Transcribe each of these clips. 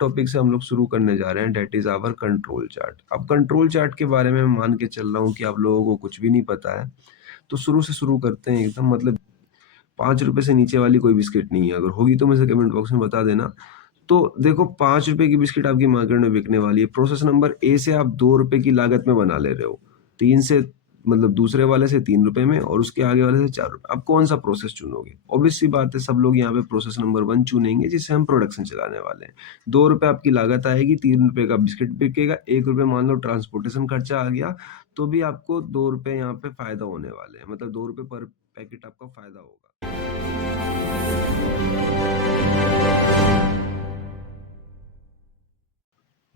Topic से हम लोग शुरू करने जा रहे हैं, that is our control chart. अब कंट्रोल चार्ट के बारे में मैं मान के चल रहा हूँ कि आप लोगों को कुछ भी नहीं पता है, तो शुरू से शुरू करते हैं एकदम। मतलब ₹5 से नीचे वाली कोई बिस्किट नहीं है, अगर होगी तो मुझे कमेंट बॉक्स में बता देना। तो देखो ₹5 की बिस्किट आपकी मार्केट में बिकने वाली है। प्रोसेस नंबर ए से आप ₹2 की लागत में बना ले रहे हो। 3 से मतलब दूसरे वाले से ₹3 में और उसके आगे वाले से ₹4। आप कौन-सा प्रोसेस चुनोगे? ऑब्वियस सी बात है, सब लोग यहाँ पे प्रोसेस नंबर 1 चुनेंगे जिससे हम प्रोडक्शन चलाने वाले हैं। ₹2 आपकी लागत आएगी, ₹3 का बिस्किट बिकेगा, ₹1 मान लो ट्रांसपोर्टेशन खर्चा आ गया, तो भी आपको ₹2 यहाँ पे फ़ायदा होने वाले हैं। मतलब ₹2 पर पैकेट आपका फ़ायदा होगा।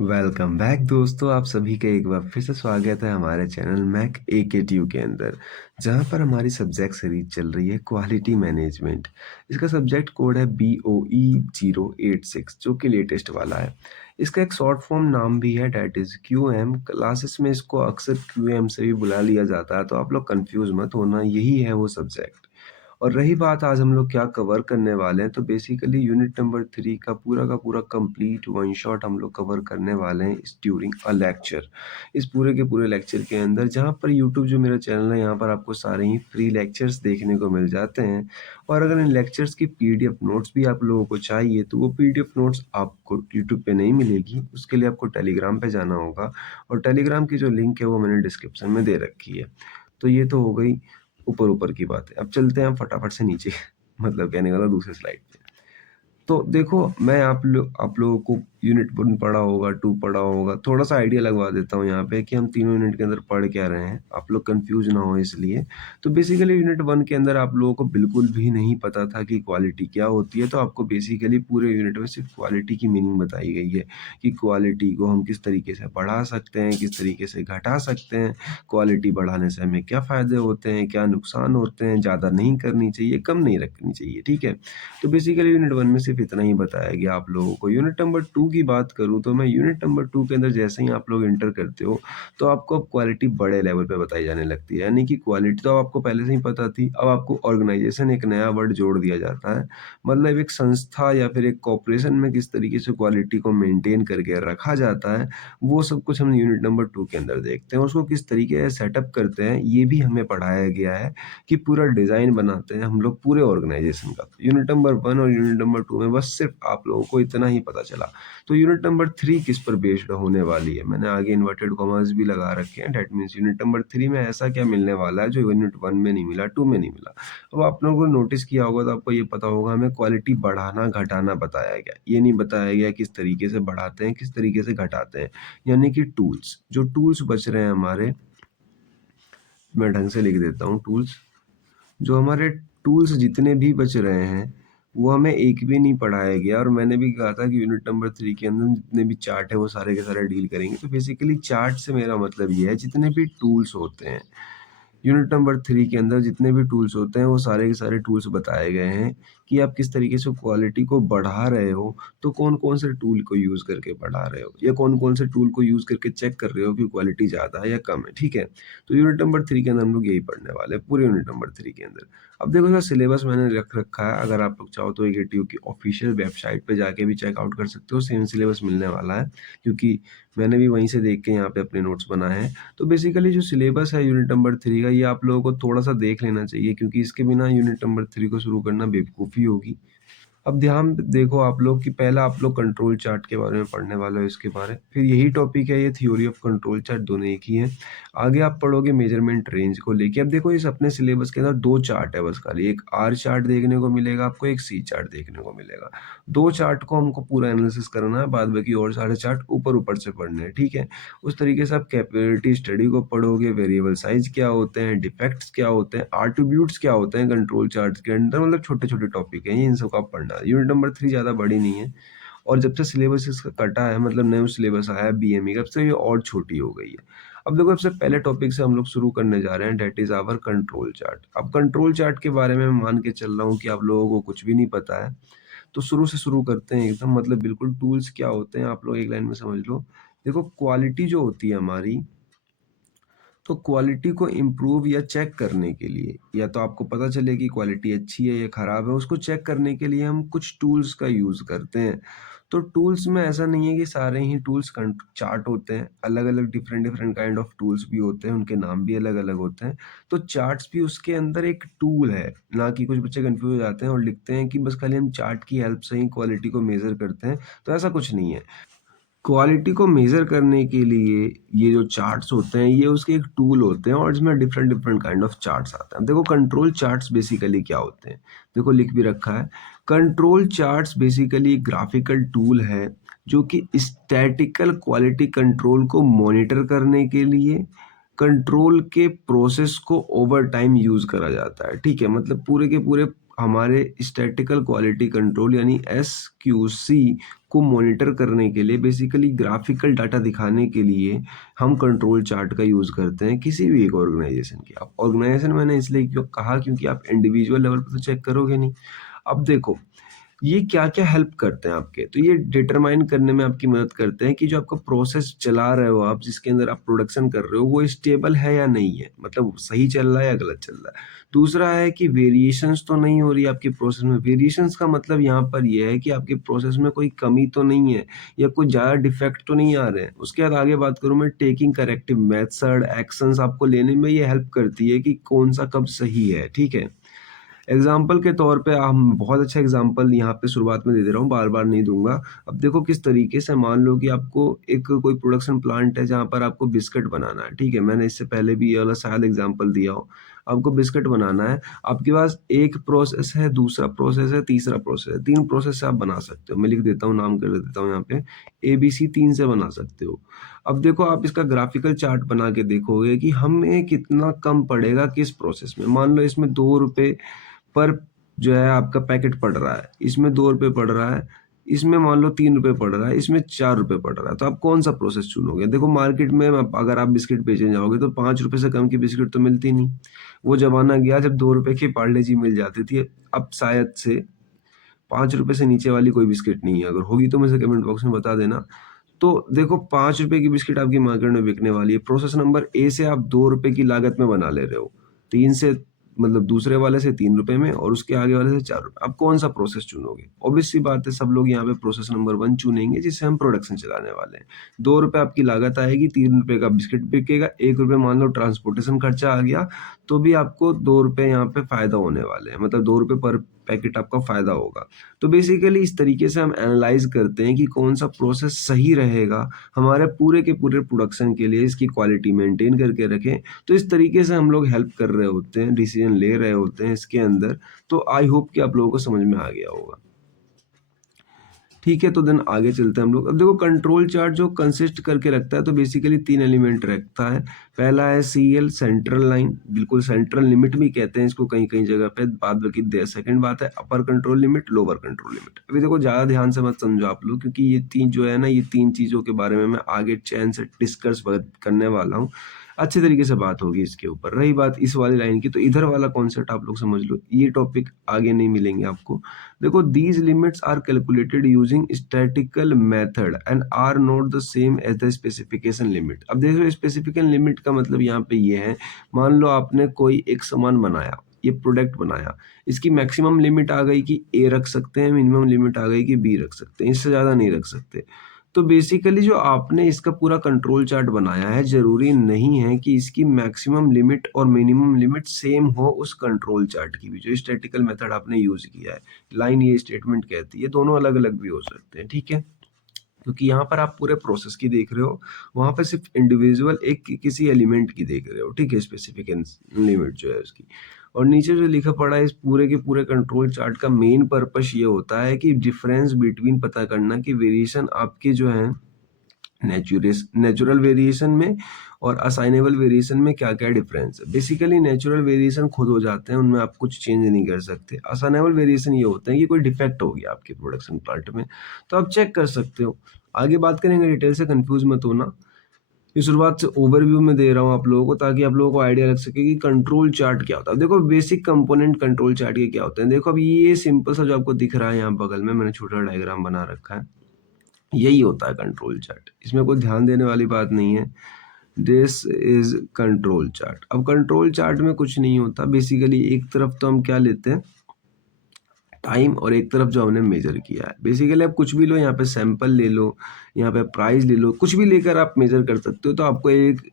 वेलकम बैक दोस्तों, आप सभी का एक बार फिर से स्वागत है हमारे चैनल मैक एकेटीयू के अंदर, जहां पर हमारी सब्जेक्ट सीरीज चल रही है क्वालिटी मैनेजमेंट। इसका सब्जेक्ट कोड है BOE086 जो कि लेटेस्ट वाला है। इसका एक शॉर्ट फॉर्म नाम भी है, डैट इज़ QM। क्लासेस में इसको अक्सर QM से भी बुला लिया जाता है, तो आप लोग कंफ्यूज मत होना, यही है वो सब्जेक्ट। और रही बात आज हम लोग क्या कवर करने वाले हैं, तो बेसिकली यूनिट नंबर 3 का पूरा कंप्लीट वन शॉट हम लोग कवर करने वाले हैं इस ड्यूरिंग अ लेक्चर। इस पूरे के पूरे लेक्चर के अंदर, जहाँ पर यूट्यूब जो मेरा चैनल है, यहाँ पर आपको सारे ही फ्री लेक्चर्स देखने को मिल जाते हैं। और अगर इन लेक्चर्स की PDF नोट्स भी आप लोगों को चाहिए, तो वो PDF नोट्स आपको यूट्यूब पे नहीं मिलेगी, उसके लिए आपको टेलीग्राम पे जाना होगा। और टेलीग्राम की जो लिंक है वो मैंने डिस्क्रिप्शन में दे रखी है। तो ये तो हो गई ऊपर-ऊपर की बात है। अब चलते हैं हम फटाफट से नीचे मतलब कहने का मतलब दूसरे स्लाइड पे। तो देखो, मैं आप लोगों को यूनिट 1 पढ़ा होगा, 2 पढ़ा होगा, थोड़ा-सा आइडिया लगवा देता हूँ यहाँ पे कि हम तीनों यूनिट के अंदर पढ़ क्या रहे हैं, आप लोग कन्फ्यूज़ ना हो इसलिए। तो बेसिकली यूनिट 1 के अंदर आप लोगों को बिल्कुल भी नहीं पता था कि क्वालिटी क्या होती है, तो आपको बेसिकली पूरे यूनिट में सिर्फ़ क्वालिटी की मीनिंग बताई गई है कि क्वालिटी को हम किस तरीके से बढ़ा सकते हैं, किस तरीके से घटा सकते हैं, क्वालिटी बढ़ाने से हमें क्या फ़ायदे होते हैं, क्या नुकसान होते हैं, ज़्यादा नहीं करनी चाहिए, कम नहीं रखनी चाहिए, ठीक है? तो बेसिकली यूनिट 1 में सिर्फ इतना ही बताया गया आप लोगों को। यूनिट नंबर 2 की बात करूँ, तो मैं यूनिट नंबर 2 के अंदर जैसे ही आप लोग एंटर करते हो, तो आपको अब क्वालिटी बड़े लेवल पे बताई जाने लगती है। यानी कि क्वालिटी तो आपको पहले से ही पता थी, अब आपको ऑर्गेनाइजेशन एक नया वर्ड जोड़ दिया जाता है। मतलब एक संस्था या फिर एक कॉर्पोरेशन में किस तरीके से क्वालिटी को मेंटेन करके रखा जाता है, वो सब कुछ हम यूनिट नंबर 2 के अंदर देखते हैं। उसको किस तरीके से सेटअप करते हैं, ये भी हमें पढ़ाया गया है कि पूरा डिज़ाइन बनाते हैं हम लोग पूरे ऑर्गेनाइजेशन का। यूनिट नंबर 1 और यूनिट नंबर 2 में बस सिर्फ आप लोगों को इतना ही पता चला। तो यूनिट नंबर 3 किस पर बेस्ड होने वाली है, मैंने आगे इन्वर्टेड कॉमास भी लगा रखे हैं, दैट मीन्स यूनिट नंबर 3 में ऐसा क्या मिलने वाला है जो यूनिट 1 में नहीं मिला, 2 में नहीं मिला। अब आप लोगों को नोटिस किया होगा तो आपको ये पता होगा, हमें क्वालिटी बढ़ाना घटाना बताया गया, ये नहीं बताया गया किस तरीके से बढ़ाते हैं, किस तरीके से घटाते हैं। यानी कि टूल्स, जो टूल्स बच रहे हैं हमारे, मैं ढंग से लिख देता हूँ टूल्स। जो हमारे टूल्स जितने भी बच रहे हैं, वो हमें एक भी नहीं पढ़ाया गया। और मैंने भी कहा था कि यूनिट नंबर 3 के अंदर जितने भी चार्ट है वो सारे के सारे डील करेंगे। तो बेसिकली चार्ट से मेरा मतलब ये है, जितने भी टूल्स होते हैं यूनिट नंबर 3 के अंदर, जितने भी टूल्स होते हैं वो सारे के सारे टूल्स बताए गए हैं कि आप किस तरीके से क्वालिटी को बढ़ा रहे हो, तो कौन-कौन से टूल को यूज़ करके बढ़ा रहे हो, या कौन-कौन से टूल को यूज़ करके चेक कर रहे हो कि क्वालिटी ज़्यादा है या कम है, ठीक है? तो यूनिट नंबर 3 के अंदर हम लोग यही पढ़ने वाले हैं, पूरे यूनिट नंबर 3 के अंदर। अब देखो, इसका सिलेबस मैंने रख रखा है, अगर आप लोग चाहो तो एकेटीयू की ऑफिशियल वेबसाइट पे जाके भी चेकआउट कर सकते हो, सेम सिलेबस मिलने वाला है, क्योंकि मैंने भी वहीं से देख के यहाँ पे अपने नोट्स बनाए हैं। तो बेसिकली जो सिलेबस है यूनिट नंबर 3 का, ये आप लोगों को थोड़ा-सा देख लेना चाहिए, क्योंकि इसके बिना यूनिट नंबर 3 को शुरू करना बेवकूफ़ी होगी। अब ध्यान देखो आप लोग कि पहला आप लोग कंट्रोल चार्ट के बारे में पढ़ने वाले हो, इसके बारे फिर यही टॉपिक है, ये थ्योरी ऑफ कंट्रोल चार्ट, दोनों एक ही है। आगे आप पढ़ोगे मेजरमेंट रेंज को लेके। अब देखो, इस अपने सिलेबस के अंदर 2 चार्ट है बस खाली, एक आर चार्ट देखने को मिलेगा आपको, एक सी चार्ट देखने को मिलेगा। 2 चार्ट को हमको पूरा एनालिसिस करना है, बाद बाकी और सारे चार्ट ऊपर-ऊपर से पढ़ने हैं, ठीक है? उस तरीके से आप कैपेबिलिटी स्टडी को पढ़ोगे, वेरिएबल साइज़ क्या होते हैं, डिफेक्ट्स क्या होते हैं, एट्रिब्यूट्स क्या होते हैं कंट्रोल चार्ट्स के अंदर, मतलब छोटे-छोटे टॉपिक हैं ये, इन सबको आप पढ़ना है। यूनिट नंबर 3 ज़्यादा बड़ी नहीं है, और जब से सिलेबस इसका कटा है, मतलब न्यू सिलेबस आया है बीएमई का, तब से ये और छोटी हो गई है। अब देखो, सबसे पहले टॉपिक से हम लोग शुरू करने जा रहे हैं, that is our control chart. अब कंट्रोल चार्ट के बारे में मैं मान के चल रहा हूँ कि आप लोगों को कुछ भी नहीं पता है, तो शुरू से शुरू करते हैं एकदम। मतलब बिल्कुल टूल्स क्या होते हैं आप लोग एक लाइन में समझ लो। देखो, क्वालिटी जो होती है हमारी, तो क्वालिटी को इम्प्रूव या चेक करने के लिए, या तो आपको पता चले कि क्वालिटी अच्छी है या खराब है, उसको चेक करने के लिए हम कुछ टूल्स का यूज़ करते हैं। तो टूल्स में ऐसा नहीं है कि सारे ही टूल्स चार्ट होते हैं, अलग अलग different different kind of tools भी होते हैं, उनके नाम भी अलग अलग होते हैं। तो चार्ट्स भी उसके अंदर एक टूल है, ना कि कुछ बच्चे कंफ्यूज हो जाते हैं और लिखते हैं कि बस खाली हम चार्ट की हेल्प से ही क्वालिटी को मेजर करते हैं। तो ऐसा कुछ नहीं है। क्वालिटी को मेजर करने के लिए ये जो चार्ट्स होते हैं ये उसके एक टूल होते हैं और इसमें different different kind of charts आते हैं। देखो कंट्रोल चार्ट्स बेसिकली क्या होते हैं, देखो लिख भी रखा है। कंट्रोल चार्ट्स बेसिकली एक ग्राफिकल टूल है जो कि स्टैटिकल क्वालिटी कंट्रोल को मॉनिटर करने के लिए कंट्रोल के प्रोसेस को ओवर टाइम यूज करा जाता है। ठीक है, मतलब पूरे के पूरे हमारे स्टैटिकल क्वालिटी कंट्रोल यानी SQC को मॉनिटर करने के लिए बेसिकली ग्राफिकल डाटा दिखाने के लिए हम कंट्रोल चार्ट का यूज़ करते हैं किसी भी एक ऑर्गेनाइजेशन की। अब ऑर्गेनाइजेशन मैंने इसलिए क्यों कहा, क्योंकि आप इंडिविजुअल लेवल पर तो चेक करोगे नहीं। अब देखो ये क्या-क्या हेल्प करते हैं आपके, तो ये डिटरमाइन करने में आपकी मदद करते हैं कि जो आपका प्रोसेस चला रहे हो आप, जिसके अंदर आप प्रोडक्शन कर रहे हो, वो स्टेबल है या नहीं है, मतलब सही चल रहा है या गलत चल रहा है। दूसरा है कि वेरिएशंस तो नहीं हो रही है आपकी प्रोसेस में। वेरिएशंस का मतलब यहाँ पर ये है कि आपके प्रोसेस में कोई कमी तो नहीं है या कोई ज़्यादा डिफेक्ट तो नहीं आ रहे हैं। उसके बाद आगे बात करूँ मैं, टेकिंग करेक्टिव मेथड एक्शंस आपको लेने में ये हेल्प करती है कि कौन-सा कब सही है, ठीक है? एग्जाम्पल के तौर पे हम बहुत अच्छा एग्जाम्पल यहाँ पे शुरुआत में दे दे रहा हूँ, बार-बार नहीं दूँगा। अब देखो किस तरीके से, मान लो कि आपको एक कोई प्रोडक्शन प्लांट है जहाँ पर आपको बिस्किट बनाना है, ठीक है? मैंने इससे पहले भी ये वाला शायद एग्जाम्पल दिया हो। आपको बिस्किट बनाना है, आपके पास एक प्रोसेस है, दूसरा प्रोसेस है, तीसरा प्रोसेस है, 3 प्रोसेस से आप बना सकते हो। मैं लिख देता हूँ, नाम कर देता हूँ यहाँ पे, ABC 3 से बना सकते हो। अब देखो आप इसका ग्राफिकल चार्ट बना के देखोगे कि हमें कितना कम पड़ेगा किस प्रोसेस में। मान लो इसमें ₹2 पर जो है आपका पैकेट पड़ रहा है, इसमें ₹2 पड़ रहा है, इसमें मान लो ₹3 पड़ रहा है, इसमें ₹4 पड़ रहा है, तो आप कौन-सा प्रोसेस चुनोगे? देखो मार्केट में आप अगर आप बिस्किट बेचने जाओगे तो ₹5 से कम की बिस्किट तो मिलती नहीं। वो ज़माना गया जब ₹2 की पार्ले जी मिल जाती थी, अब शायद से ₹5 से नीचे वाली कोई बिस्किट नहीं है, अगर होगी तो मुझे कमेंट बॉक्स में बता देना। तो देखो ₹5 की बिस्किट आपकी मार्केट में बिकने वाली है। प्रोसेस नंबर ए से आप ₹2 की लागत में बना ले रहे हो। 3 से मतलब दूसरे वाले से ₹3 में और उसके आगे वाले से ₹4। आप कौन-सा प्रोसेस चुनोगे? ऑब्वियस सी बात है, सब लोग यहाँ पे प्रोसेस नंबर 1 चुनेंगे जिससे हम प्रोडक्शन चलाने वाले हैं। ₹2 आपकी लागत आएगी, ₹3 का बिस्किट बिकेगा, ₹1 मान लो ट्रांसपोर्टेशन खर्चा आ गया, तो भी आपको ₹2 यहाँ पे फ़ायदा होने वाले हैं। मतलब ₹2 पर पैकेट आपका फ़ायदा होगा। तो बेसिकली इस तरीके से हम एनालाइज़ करते हैं कि कौन-सा प्रोसेस सही रहेगा हमारे पूरे के पूरे प्रोडक्शन के लिए, इसकी क्वालिटी मेंटेन करके रखें। तो इस तरीके से हम लोग हेल्प कर रहे होते हैं, डिसीजन ले रहे होते हैं इसके अंदर। तो आई होप कि आप लोगों को समझ में आ गया होगा। ठीक है, तो देन आगे चलते हैं हम लोग। अब देखो कंट्रोल चार्ट जो कंसिस्ट करके रखता है तो बेसिकली 3 एलिमेंट रखता है। पहला है CL सेंट्रल लाइन, बिल्कुल सेंट्रल लिमिट भी कहते हैं इसको कहीं-कहीं जगह पे, बाद बाकी दे सेकंड बात है upper control limit, lower control limit. अभी देखो ज़्यादा ध्यान से मत समझो आप लोग, क्योंकि ये 3 जो है ना, ये 3 चीज़ों के बारे में मैं आगे चैन से डिस्कस करने वाला हूँ। अच्छे तरीके से बात होगी इसके ऊपर। रही बात इस वाली लाइन की, तो इधर वाला कॉन्सेप्ट आप लोग समझ लो, ये टॉपिक आगे नहीं मिलेंगे आपको। देखो these limits are calculated using statistical method and are not the same as the specification limit। अब देखो स्पेसिफिकेशन लिमिट का मतलब यहाँ पे ये है, मान लो आपने कोई एक सामान बनाया, ये प्रोडक्ट बनाया, इसकी मैक्सिमम लिमिट आ गई कि A रख सकते हैं, मिनिमम लिमिट आ गई कि B रख सकते हैं, इससे ज़्यादा नहीं रख सकते। तो बेसिकली जो आपने इसका पूरा कंट्रोल चार्ट बनाया है, ज़रूरी नहीं है कि इसकी मैक्सिमम लिमिट और मिनिमम लिमिट सेम हो उस कंट्रोल चार्ट की भी, जो स्टैटिकल मेथड आपने यूज़ किया है। लाइन ये स्टेटमेंट कहती है, दोनों अलग-अलग भी हो सकते हैं, ठीक है? क्योंकि यहाँ पर आप पूरे प्रोसेस की देख रहे हो, वहाँ पे सिर्फ इंडिविजुअल एक किसी एलिमेंट की देख रहे हो, ठीक है? स्पेसिफिकेशन लिमिट जो है उसकी। और नीचे जो लिखा पड़ा है, इस पूरे के पूरे कंट्रोल चार्ट का मेन पर्पस ये होता है कि डिफरेंस बिटवीन पता करना कि वेरिएशन आपके जो है नेचुरल वेरिएशन में और असाइनेबल वेरिएशन में क्या-क्या डिफरेंस है। बेसिकली नेचुरल वेरिएशन खुद हो जाते हैं, उनमें आप कुछ चेंज नहीं कर सकते। असाइनेबल वेरिएशन ये होते हैं कि कोई डिफेक्ट हो गया आपके प्रोडक्शन प्लांट में, तो आप चेक कर सकते हो। आगे बात करेंगे, डिटेल से कंफ्यूज मत होना। ये शुरुआत से ओवरव्यू में दे रहा हूँ आप लोगों को, ताकि आप लोगों को आइडिया लग सके कि कंट्रोल चार्ट क्या होता है। देखो बेसिक कंपोनेंट कंट्रोल चार्ट के क्या होते हैं। देखो अब ये सिंपल सा जो आपको दिख रहा है यहाँ बगल में, मैंने छोटा डायग्राम बना रखा है, यही होता है कंट्रोल चार्ट। इसमें कोई ध्यान देने वाली बात नहीं है। This is control chart. अब कंट्रोल चार्ट में कुछ नहीं होता, बेसिकली एक तरफ तो हम क्या लेते हैं, टाइम और एक तरफ जो हमने मेजर किया है। बेसिकली आप कुछ भी लो, यहाँ पे सैंपल ले लो, यहाँ पे प्राइस ले लो, कुछ भी लेकर आप मेजर कर सकते हो तो आपको एक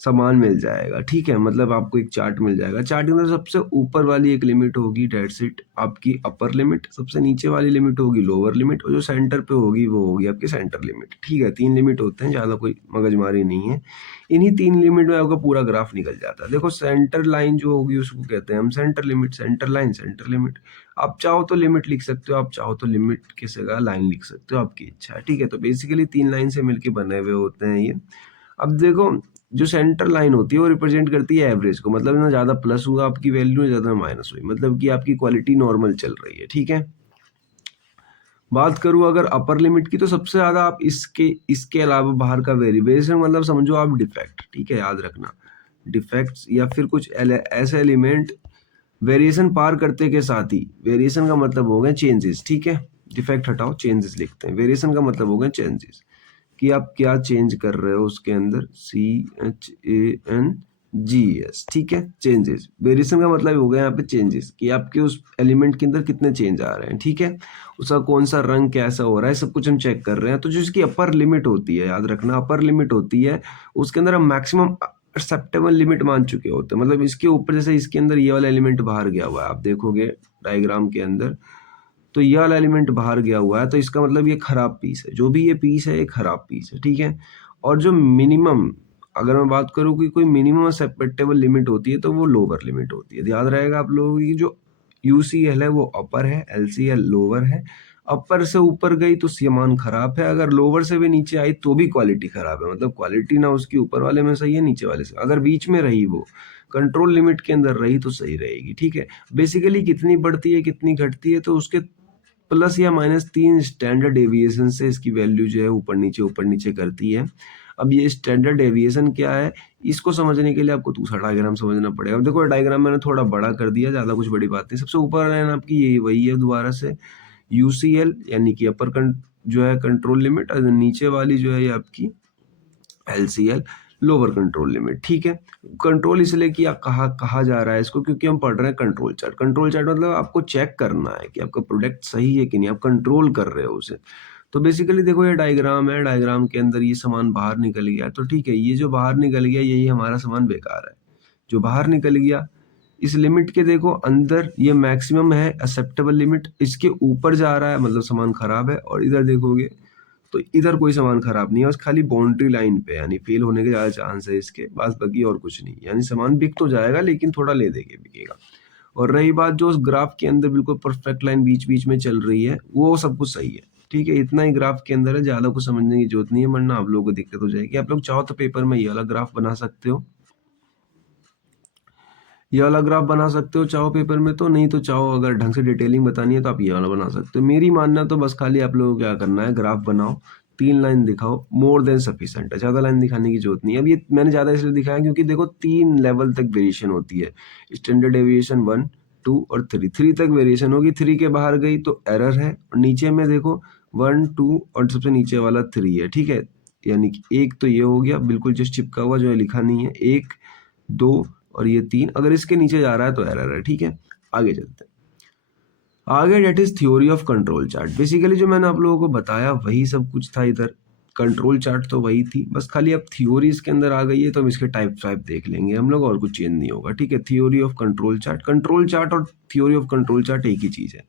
सामान मिल जाएगा, ठीक है। मतलब आपको एक चार्ट मिल जाएगा। चार्ट के अंदर सबसे ऊपर वाली एक लिमिट होगी, डेट्स इट, आपकी अपर लिमिट। सबसे नीचे वाली लिमिट होगी लोअर लिमिट, और जो सेंटर पे होगी वो होगी आपकी सेंटर लिमिट, ठीक है। 3 लिमिट होते हैं, ज़्यादा कोई मगजमारी नहीं है। इन्हीं 3 लिमिट में आपका पूरा ग्राफ निकल जाता है। देखो सेंटर लाइन जो होगी उसको कहते हैं हम centre limit, centre line, centre limit. आप चाहो तो लिमिट लिख सकते हो, आप चाहो तो लिमिट की जगह लाइन लिख सकते हो, आपकी इच्छा है, ठीक है। तो बेसिकली 3 लाइन से मिलके बने हुए होते हैं ये। अब देखो जो सेंटर लाइन होती है वो रिप्रेजेंट करती है एवरेज को, मतलब ना ज़्यादा प्लस हुआ आपकी वैल्यू, ना ज़्यादा माइनस हुई, मतलब कि आपकी क्वालिटी नॉर्मल चल रही है, ठीक है। बात करूँ अगर अपर लिमिट की, तो सबसे ज़्यादा आप इसके अलावा बाहर का वेरिएशन, मतलब समझो आप डिफेक्ट, ठीक है, याद रखना डिफेक्ट्स या फिर कुछ ऐसे एलिमेंट वेरिएशन पार करते के साथ ही, वेरिएशन का मतलब हो गए चेंजेस, ठीक है। डिफेक्ट हटाओ, चेंजेस लिखते हैं। वेरिएशन का मतलब हो गए चेंजेस, कि आप क्या चेंज कर रहे हो उसके अंदर, CHANGES, ठीक है, चेंजेस। वेरिएशन का मतलब हो गया यहाँ पे चेंजेस, कि आपके उस एलिमेंट के अंदर कितने चेंज आ रहे हैं, ठीक है। उसका कौन सा रंग कैसा हो रहा है, सब कुछ हम चेक कर रहे हैं। तो जो इसकी अपर लिमिट होती है, याद रखना अपर लिमिट होती है, उसके अंदर हम मैक्सिमम एक्सेप्टेबल लिमिट मान चुके होते हैं। मतलब इसके ऊपर, जैसे इसके अंदर ये वाला एलिमेंट बाहर गया हुआ है, आप देखोगे डायग्राम के अंदर, तो ये वाला एलिमेंट बाहर गया हुआ है, तो इसका मतलब ये खराब पीस है। जो भी ये पीस है ये खराब पीस है, ठीक है। और जो मिनिमम, अगर मैं बात करूँ कि कोई मिनिमम एक्सेप्टेबल लिमिट होती है तो वो लोअर लिमिट होती है। याद रहेगा आप लोगों की, जो यूसीएल है वो अपर है, एलसीएल लोअर है। अपर से ऊपर गई तो सामान खराब है, अगर लोअर से भी नीचे आई तो भी क्वालिटी खराब है। मतलब क्वालिटी ना उसकी ऊपर वाले में सही है, नीचे वाले से। अगर बीच में रही, वो कंट्रोल लिमिट के अंदर रही तो सही रहेगी, ठीक है। बेसिकली कितनी बढ़ती है कितनी घटती है, तो उसके प्लस या माइनस 3 स्टैंडर्ड डेविएशन से इसकी वैल्यू जो है ऊपर नीचे करती है। अब ये स्टैंडर्ड डेविएशन क्या है, इसको समझने के लिए आपको दूसरा डायग्राम समझना पड़ेगा। अब देखो डायग्राम मैंने थोड़ा बड़ा कर दिया, ज़्यादा कुछ बड़ी बात नहीं। सबसे ऊपर लाइन आपकी यही वही है दोबारा से, यूसीएल यानी कि जो है कंट्रोल लिमिट, और नीचे वाली जो है ये आपकी एलसीएल लोअर कंट्रोल लिमिट, ठीक है। कंट्रोल इसलिए किया कहा जा रहा है इसको, क्योंकि हम पढ़ रहे हैं कंट्रोल चार्ट। कंट्रोल चार्ट मतलब आपको चेक करना है कि आपका प्रोडक्ट सही है कि नहीं, आप कंट्रोल कर रहे हो उसे। तो बेसिकली देखो ये डायग्राम है, डायग्राम के अंदर ये सामान बाहर निकल गया, तो ठीक है, ये जो बाहर निकल गया यही हमारा सामान बेकार है। जो बाहर निकल गया इस लिमिट के, देखो अंदर ये मैक्सिमम है एक्सेप्टेबल लिमिट, इसके ऊपर जा रहा है मतलब सामान खराब है। और इधर देखोगे तो इधर कोई सामान खराब नहीं है, बस खाली बाउंड्री लाइन पे, यानी फेल होने के ज़्यादा चांस है इसके, बस बाकी और कुछ नहीं। यानी सामान बिक तो जाएगा लेकिन थोड़ा ले देके बिकेगा। और रही बात जो उस ग्राफ के अंदर बिल्कुल परफेक्ट लाइन बीच बीच में चल रही है, वो सब कुछ सही है, ठीक है। इतना ही ग्राफ के अंदर है, ज़्यादा कुछ समझने की जरूरत नहीं है, वरना आप लोगों को दिक्कत हो जाएगी। आप लोग चाहो तो पेपर में ये वाला ग्राफ बना सकते हो, ये वाला ग्राफ बना सकते हो चाहो पेपर में, तो नहीं तो चाहो अगर ढंग से डिटेलिंग बतानी है तो आप ये वाला बना सकते हो। मेरी मानना तो बस खाली आप लोगों को क्या करना है, ग्राफ बनाओ, 3 लाइन दिखाओ, मोर देन सफिशिएंट है। ज़्यादा लाइन दिखाने की जरूरत नहीं है। अब ये मैंने ज़्यादा इसलिए दिखाया क्योंकि देखो 3 लेवल तक वेरिएशन होती है, स्टैंडर्ड डेविएशन 1, 2 और 3 तक वेरिएशन होगी। 3 के बाहर गई तो एरर है, और नीचे में देखो 1, 2 और सबसे नीचे वाला 3 है, ठीक है। यानी कि एक तो ये हो गया बिल्कुल जस्ट चिपका हुआ, जो है लिखा नहीं है, 1, 2 और ये 3। अगर इसके नीचे जा रहा है तो एरर है, ठीक है। आगे चलते हैं, आगे that is theory of control chart. Basically जो मैंने आप लोगों को बताया वही सब कुछ था इधर, कंट्रोल चार्ट तो वही थी, बस खाली अब थ्योरी इसके अंदर आ गई है, तो हम इसके टाइप देख लेंगे हम लोग, और कुछ चेंज नहीं होगा, ठीक है। थ्योरी ऑफ कंट्रोल चार्ट और थ्योरी ऑफ कंट्रोल चार्ट एक ही चीज है,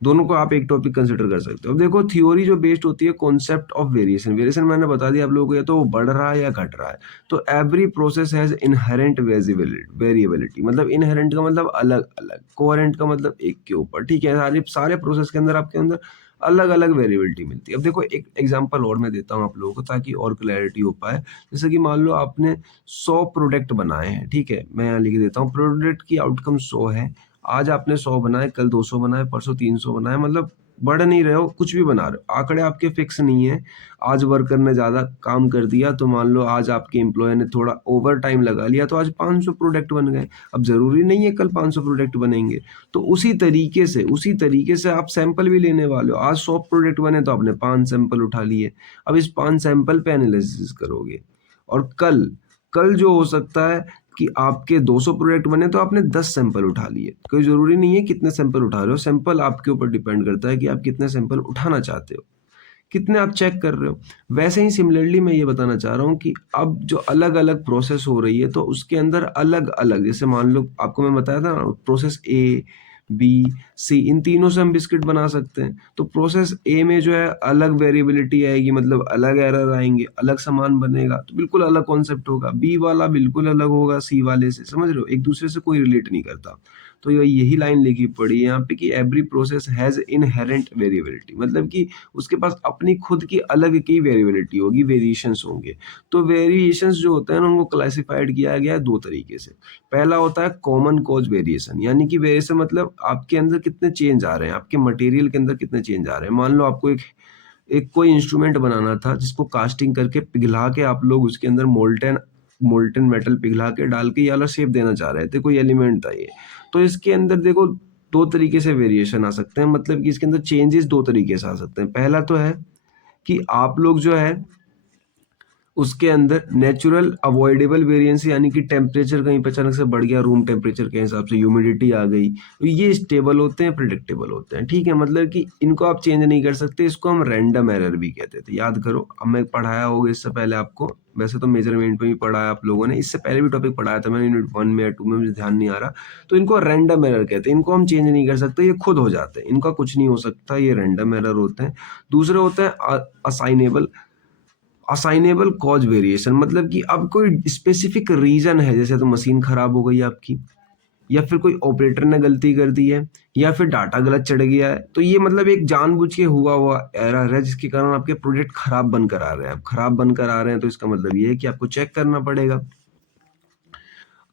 दोनों को आप एक टॉपिक कंसिडर कर सकते हो। अब देखो थ्योरी जो बेस्ड होती है कॉन्सेप्ट ऑफ वेरिएशन, वेरिएशन मैंने बता दिया आप लोगों को, या तो वो बढ़ रहा है या घट रहा है। तो every process has inherent variability, मतलब इनहेरेंट का मतलब अलग अलग, कोहेरेंट का मतलब एक के ऊपर, ठीक है। सारे सारे प्रोसेस के अंदर आपके अंदर अलग अलग वेरिएबिलिटी मिलती है। अब देखो एक एग्जांपल और मैं देता हूँ आप लोगों को, ताकि और क्लैरिटी हो पाए। जैसे कि मान लो आपने 100 प्रोडक्ट बनाए हैं, ठीक है, मैं यहाँ लिख देता हूँ, प्रोडक्ट की आउटकम 100 है। आज आपने 100 बनाए, कल 200 बनाए, परसों 300 बनाए, मतलब बढ़ नहीं रहे हो, कुछ भी बना रहे हो, आंकड़े आपके फिक्स नहीं है। आज वर्कर ने ज्यादा काम कर दिया, तो मान लो आज आपके एम्प्लॉय ने थोड़ा ओवर टाइम लगा लिया, तो आज 500 प्रोडक्ट बन गए। अब जरूरी नहीं है कल 500 प्रोडक्ट बनेंगे। तो उसी तरीके से आप सैंपल भी लेने वाले हो। आज 100 प्रोडक्ट बने तो आपने 5 सैंपल उठा लिए, अब इस 5 सैंपल पे एनालिसिस करोगे। और कल कल जो हो सकता है, कि आपके 200 प्रोडक्ट बने तो आपने 10 सैंपल उठा लिए। कोई ज़रूरी नहीं है कितने सैंपल उठा रहे हो, सैंपल आपके ऊपर डिपेंड करता है कि आप कितने सैंपल उठाना चाहते हो, कितने आप चेक कर रहे हो। वैसे ही सिमिलरली मैं ये बताना चाह रहा हूँ कि अब जो अलग-अलग प्रोसेस हो रही है तो उसके अंदर अलग-अलग, जैसे मान लो आपको मैं बताया था ना प्रोसेस ए, बी, सी, इन तीनों से हम बिस्किट बना सकते हैं। तो प्रोसेस ए में जो है अलग वेरिएबिलिटी आएगी, मतलब अलग एरर आएँगे, अलग सामान बनेगा, तो बिल्कुल अलग कॉन्सेप्ट होगा। बी वाला बिल्कुल अलग होगा सी वाले से, समझ रहे हो? एक दूसरे से कोई रिलेट नहीं करता। तो यही लाइन लिखी पड़ी है यहाँ पे कि every process has inherent variability, मतलब कि उसके पास अपनी खुद की अलग की वेरिएबिलिटी होगी, वेरिएशंस होंगे। तो वेरिएशंस जो होते हैं ना उनको क्लासिफाइड किया गया है 2 तरीके से। पहला होता है कॉमन कॉज़ वेरिएशन, यानी कि वेरिएशन मतलब आपके अंदर कितने चेंज आ रहे हैं, आपके मटेरियल के अंदर कितने चेंज आ रहे हैं। मान लो आपको एक एक कोई इंस्ट्रूमेंट बनाना था जिसको कास्टिंग करके पिघला के आप लोग उसके अंदर मोल्टन मोल्टन मेटल पिघला के डाल के ये वाला शेप देना चाह रहे थे, कोई एलिमेंट था ये। तो इसके अंदर देखो 2 तरीके से वेरिएशन आ सकते हैं, मतलब कि इसके अंदर चेंजेस 2 तरीके से आ सकते हैं। पहला तो है कि आप लोग जो है उसके अंदर नेचुरल अवॉइडेबल वेरिएंस, यानी कि टेम्परेचर कहीं पे अचानक से बढ़ गया रूम टेम्परेचर के हिसाब से, ह्यूमिडिटी आ गई, तो ये स्टेबल होते हैं, प्रिडिक्टेबल होते हैं, ठीक है। मतलब कि इनको आप चेंज नहीं कर सकते, इसको हम रैंडम एरर भी कहते थे। याद करो, अब मैं पढ़ाया होगा इससे पहले आपको, वैसे तो मेजरमेंट में भी पढ़ाया आप लोगों ने, इससे पहले भी टॉपिक पढ़ाया था मैंने यूनिट 1 में या 2 में, मुझे ध्यान नहीं आ रहा। तो इनको रैंडम एरर कहते हैं, इनको हम चेंज नहीं कर सकते, ये खुद हो जाते हैं, इनका कुछ नहीं हो सकता, ये रैंडम एरर होते हैं। दूसरे होते हैं असाइनेबल असाइनेबल कॉज वेरिएशन, मतलब कि अब कोई स्पेसिफिक रीजन है, जैसे तो मशीन खराब हो गई आपकी, या फिर कोई ऑपरेटर ने गलती कर दी है, या फिर डाटा गलत चढ़ गया है, तो ये मतलब एक जानबूझ के हुआ हुआ एरर है जिसके कारण आपके प्रोडक्ट खराब बनकर आ रहे हैं। अब खराब बनकर आ रहे हैं तो इसका मतलब ये है कि आपको चेक करना पड़ेगा,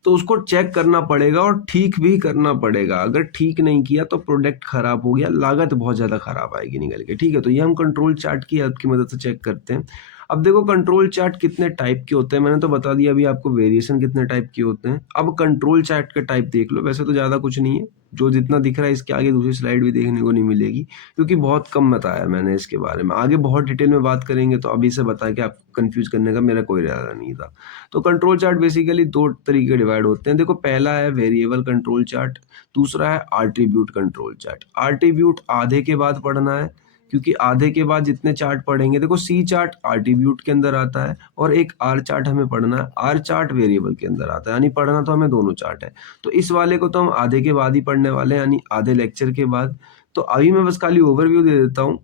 तो उसको चेक करना पड़ेगा और ठीक भी करना पड़ेगा। अगर ठीक नहीं किया तो प्रोडक्ट खराब हो गया, लागत बहुत ज़्यादा खराब आएगी निकल के, ठीक है। तो ये हम कंट्रोल चार्ट की हेल्प की मदद से चेक करते हैं। अब देखो कंट्रोल चार्ट कितने टाइप के होते हैं, मैंने तो बता दिया अभी आपको वेरिएशन कितने टाइप के होते हैं। अब कंट्रोल चार्ट का टाइप देख लो, वैसे तो ज़्यादा कुछ नहीं है, जो जितना दिख रहा है इसके आगे दूसरी स्लाइड भी देखने को नहीं मिलेगी, क्योंकि बहुत कम बताया मैंने इसके बारे में। आगे बहुत डिटेल में बात करेंगे, तो अभी से बता के आपको कंफ्यूज करने का मेरा कोई इरादा नहीं था। तो कंट्रोल चार्ट बेसिकली 2 तरीके के डिवाइड होते हैं। देखो पहला है वेरिएबल कंट्रोल चार्ट, दूसरा है आट्रिब्यूट कंट्रोल चार्ट। आट्रिब्यूट आधे के बाद पढ़ना है, क्योंकि आधे के बाद जितने चार्ट पढ़ेंगे, देखो सी चार्ट आट्रिब्यूट के अंदर आता है और एक आर चार्ट हमें पढ़ना है, आर चार्ट वेरिएबल के अंदर आता है, यानी पढ़ना तो हमें दोनों चार्ट है। तो इस वाले को तो हम आधे के बाद ही पढ़ने वाले हैं, यानी आधे लेक्चर के बाद। तो अभी मैं बस खाली ओवरव्यू दे देता हूँ।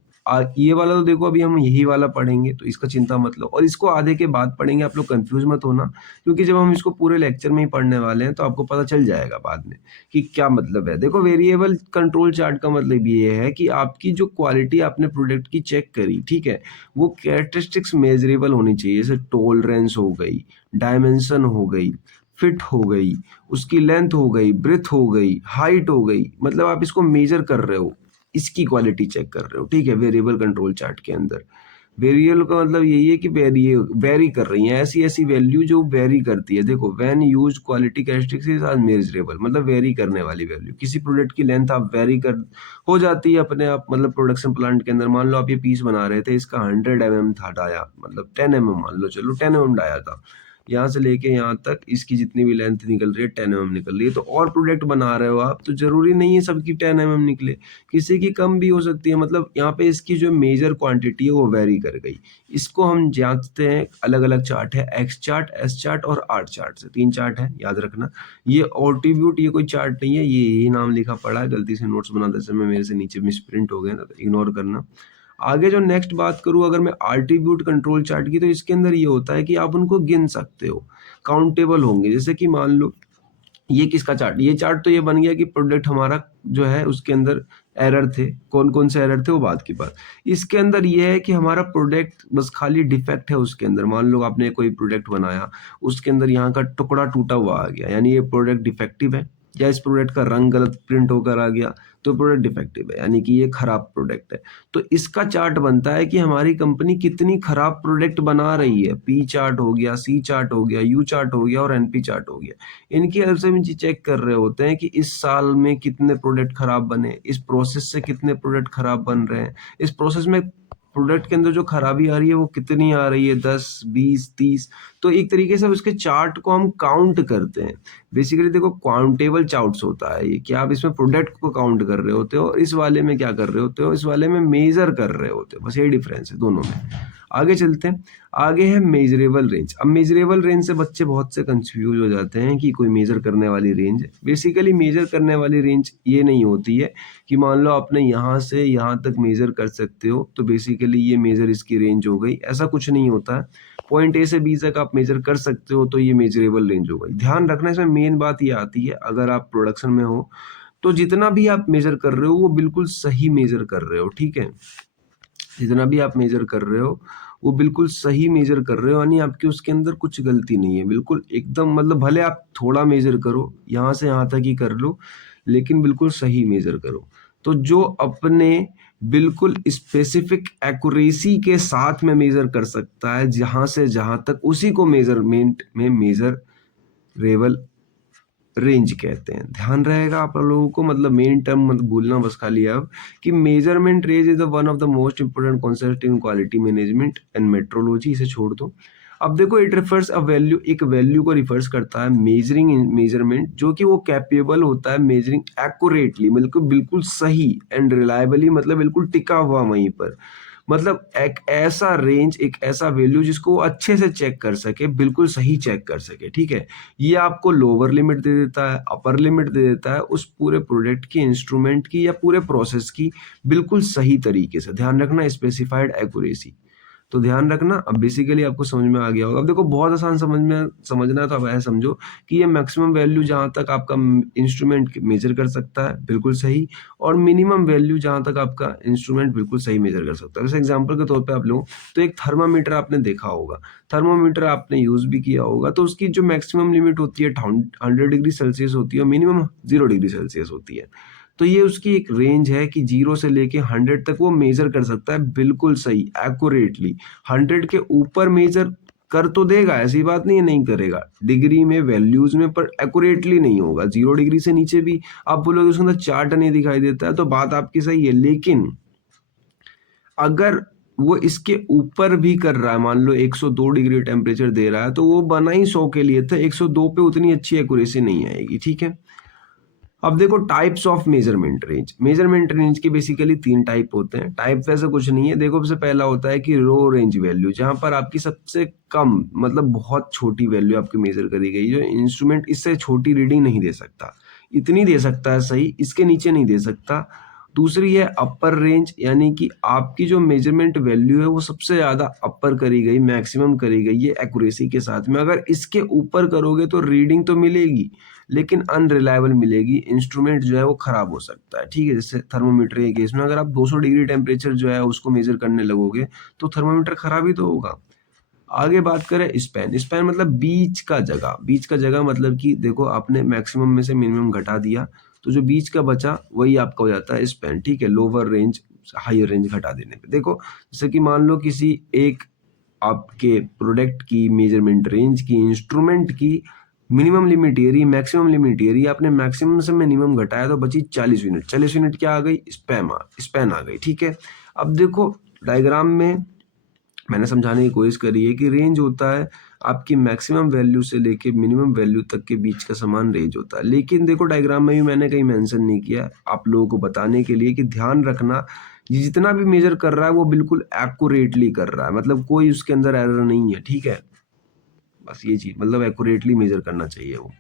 ये वाला तो देखो अभी हम यही वाला पढ़ेंगे, तो इसका चिंता मत लो, और इसको आधे के बाद पढ़ेंगे, आप लोग कंफ्यूज मत होना, क्योंकि जब हम इसको पूरे लेक्चर में ही पढ़ने वाले हैं तो आपको पता चल जाएगा बाद में कि क्या मतलब है। देखो वेरिएबल कंट्रोल चार्ट का मतलब ये है कि आपकी जो क्वालिटी आपने प्रोडक्ट की चेक करी, ठीक है, वो कैरेक्टरिस्टिक्स मेजरेबल होनी चाहिए, जैसे टॉलरेंस हो गई, डायमेंशन हो गई, फिट हो गई, उसकी लेंथ हो गई, ब्रेथ हो गई, हाइट हो गई, मतलब आप इसको मेजर कर रहे हो, इसकी क्वालिटी चेक कर रहे हो, ठीक है, वेरिएबल कंट्रोल चार्ट के अंदर। वेरिएबल का मतलब यही है कि वेरी कर रही है, ऐसी ऐसी वैल्यू जो वेरी करती है। देखो when used quality characteristics are measurable, मतलब वेरी करने वाली वैल्यू। किसी प्रोडक्ट की लेंथ आप वेरी कर हो जाती है अपने आप, मतलब प्रोडक्शन प्लांट के अंदर। मान लो आप ये पीस बना रहे थे, इसका 100 mm था डाया, मतलब 10 mm मान लो, चलो 10 mm डाया था, यहाँ से लेके यहाँ तक इसकी जितनी भी लेंथ निकल रही है 10 mm निकल रही है। तो और प्रोडक्ट बना रहे हो आप, तो जरूरी नहीं है सबकी 10 mm निकले, किसी की कम भी हो सकती है। मतलब यहाँ पे इसकी जो मेजर क्वांटिटी है वो वेरी कर गई। इसको हम जांचते हैं, अलग अलग चार्ट है, एक्स चार्ट, एस चार्ट और आर चार्ट से, 3 चार्ट है, याद रखना। ये ऑट्रीब्यूट ये कोई चार्ट नहीं है, ये यही नाम लिखा पड़ा है, गलती से नोट्स बनाते समय मेरे से नीचे मिसप्रिंट हो गए ना, तो इग्नोर करना। आगे जो नेक्स्ट बात करूं अगर मैं आट्रिब्यूट कंट्रोल चार्ट की, तो इसके अंदर ये होता है कि आप उनको गिन सकते हो, काउंटेबल होंगे। जैसे कि मान लो ये किसका चार्ट, ये चार्ट तो ये बन गया कि प्रोडक्ट हमारा जो है उसके अंदर एरर थे, कौन कौन से एरर थे वो बात की बात। इसके अंदर ये है कि हमारा प्रोडक्ट बस खाली डिफेक्ट है उसके अंदर। मान लो आपने कोई प्रोडक्ट बनाया, उसके अंदर यहाँ का टुकड़ा टूटा हुआ आ गया, यानी ये प्रोडक्ट डिफेक्टिव है, या इस प्रोडक्ट का रंग गलत प्रिंट होकर आ गया, तो प्रोडक्ट डिफेक्टिव है, यानी कि ये खराब प्रोडक्ट है। तो इसका चार्ट बनता है कि हमारी कंपनी कितनी खराब प्रोडक्ट बना रही है। पी चार्ट हो गया, सी चार्ट हो गया, यू चार्ट हो गया और एनपी चार्ट हो गया। इनकी हेल्प से हम चेक कर रहे होते हैं कि इस साल में कितने प्रोडक्ट खराब बने, इस प्रोसेस से कितने प्रोडक्ट खराब बन रहे हैं, इस प्रोसेस में प्रोडक्ट के अंदर जो खराबी आ रही है वो कितनी आ रही है, 10, 20, 30। तो एक तरीके से उसके चार्ट को हम काउंट करते हैं। बेसिकली देखो काउंटेबल चार्ट्स होता है ये, कि आप इसमें प्रोडक्ट को काउंट कर रहे होते हो, और इस वाले में क्या कर रहे होते हो, इस वाले में मेजर कर रहे होते हो। बस यही डिफरेंस है दोनों में। आगे चलते हैं। आगे है मेजरेबल रेंज। अब मेजरेबल रेंज से बच्चे बहुत से कंफ्यूज हो जाते हैं कि कोई मेजर करने वाली रेंज है। बेसिकली मेजर करने वाली रेंज ये नहीं होती है कि मान लो आपने यहाँ से यहाँ तक मेजर कर सकते हो, तो बेसिकली ये मेजर इसकी रेंज हो गई, ऐसा कुछ नहीं होता है। पॉइंट ए से बी तक आप मेजर कर सकते हो तो ये मेजरेबल रेंज हो गई। ध्यान रखना इसमें मेन बात ये आती है, अगर आप प्रोडक्शन में हो तो जितना भी आप मेजर कर रहे हो वो बिल्कुल सही मेजर कर रहे हो, ठीक है। जितना भी आप मेजर कर रहे हो वो बिल्कुल सही मेजर कर रहे हो, यानी आपकी उसके अंदर कुछ गलती नहीं है, बिल्कुल एकदम, मतलब भले आप थोड़ा मेजर करो, यहाँ से यहाँ तक ही कर लो, लेकिन बिल्कुल सही मेजर करो। तो जो अपने बिल्कुल स्पेसिफिक एक्यूरेसी के साथ में मेजर कर सकता है जहां से जहां तक, उसी को मेजरमेंट में मेजरेबल रेंज कहते हैं। ध्यान रहेगा आप लोगों को, मतलब मेन टर्म मत भूलना बस खाली अब, कि measurement range is the one of the most important concept in quality management and metrology. इसे छोड़ दो। अब देखो इट रिफर्स अ वैल्यू, एक वैल्यू को रिफर्स करता है, मेजरिंग मेजरमेंट, जो कि वो कैपेबल होता है मेजरिंग एक्यूरेटली, बिल्कुल बिल्कुल सही, एंड रिलायबली, मतलब बिल्कुल टिका हुआ वहीं पर। मतलब एक ऐसा रेंज, एक ऐसा वैल्यू जिसको वो अच्छे से चेक कर सके, बिल्कुल सही चेक कर सके, ठीक है। ये आपको लोअर लिमिट दे देता है, अपर लिमिट दे देता है उस पूरे प्रोडक्ट की, इंस्ट्रूमेंट की, या पूरे प्रोसेस की, बिल्कुल सही तरीके से। ध्यान रखना स्पेसिफाइड एक्यूरेसी। तो ध्यान रखना। अब बेसिकली आपको समझ में आ गया होगा। अब देखो बहुत आसान समझना है, तो अब ऐसा समझो कि ये मैक्सिमम वैल्यू जहां तक आपका इंस्ट्रूमेंट मेजर कर सकता है बिल्कुल सही, और मिनिमम वैल्यू जहां तक आपका इंस्ट्रूमेंट बिल्कुल सही मेजर कर सकता है। जैसे एग्जांपल के तौर पे आप लो तो एक थर्मामीटर आपने देखा होगा, थर्मामीटर आपने यूज भी किया होगा, तो उसकी जो मैक्सिमम लिमिट होती है 100 डिग्री सेल्सियस होती है, और मिनिमम 0 डिग्री सेल्सियस होती है। तो ये उसकी एक रेंज है कि 0 से लेके 100 तक वो मेजर कर सकता है बिल्कुल सही, एक्यूरेटली। 100 के ऊपर मेजर कर तो देगा, ऐसी बात नहीं है नहीं करेगा, डिग्री में, वैल्यूज में, पर एक्यूरेटली नहीं होगा। 0 डिग्री से नीचे भी आप बोलोगे उसके अंदर चार्ट नहीं दिखाई देता है, तो बात आपकी सही है। लेकिन अगर वो इसके ऊपर भी कर रहा है, मान लो 102 डिग्री टेम्परेचर दे रहा है, तो वो बना ही 100 के लिए था, 102 पे उतनी अच्छी एक्यूरेसी नहीं आएगी, ठीक है। अब देखो types of measurement range. Measurement range के बेसिकली 3 टाइप होते हैं। टाइप वैसे कुछ नहीं है, देखो सबसे पहला होता है कि रो रेंज वैल्यू, जहां पर आपकी सबसे कम, मतलब बहुत छोटी वैल्यू आपकी मेजर करी गई, जो इंस्ट्रूमेंट इससे छोटी रीडिंग नहीं दे सकता, इतनी दे सकता है सही, इसके नीचे नहीं दे सकता। दूसरी है अपर रेंज, यानी कि आपकी जो मेजरमेंट वैल्यू है वो सबसे ज्यादा अपर करी गई, मैक्सिमम करी गई है एक्यूरेसी के साथ में। अगर इसके ऊपर करोगे तो रीडिंग तो मिलेगी लेकिन अनरिलायबल मिलेगी, इंस्ट्रूमेंट जो है वो खराब हो सकता है, ठीक है। जैसे थर्मोमीटर के केस में अगर आप 200 डिग्री टेम्परेचर जो है उसको मेजर करने लगोगे तो थर्मोमीटर खराब ही तो होगा। आगे बात करें स्पैन। स्पैन मतलब बीच का जगह। बीच का जगह मतलब कि देखो आपने मैक्सिमम में से मिनिमम घटा दिया, तो जो बीच का बचा वही आपका हो जाता है स्पैन, ठीक है। लोअर रेंज हायर रेंज घटा देने पे। देखो जैसे कि मान लो किसी एक आपके प्रोडक्ट की मेजरमेंट रेंज की, इंस्ट्रूमेंट की मिनिमम लिमिट ये रही, मैक्सिमम लिमिट ये रही, आपने मैक्सिमम से मिनिमम घटाया तो बची 40 यूनिट। 40 यूनिट क्या आ गई? स्पैन आ गई, ठीक है। अब देखो डायग्राम में मैंने समझाने की कोशिश करी है कि रेंज होता है आपकी मैक्सिमम वैल्यू से लेके मिनिमम वैल्यू तक के बीच का समान रेंज होता है। लेकिन देखो डायग्राम में भी मैंने कहीं मेंशन नहीं किया, आप लोगों को बताने के लिए कि ध्यान रखना, ये जितना भी मेजर कर रहा है वो बिल्कुल एक्यूरेटली कर रहा है, मतलब कोई उसके अंदर एरर नहीं है, ठीक है। बस ये चीज, मतलब एक्यूरेटली मेजर करना चाहिए वो।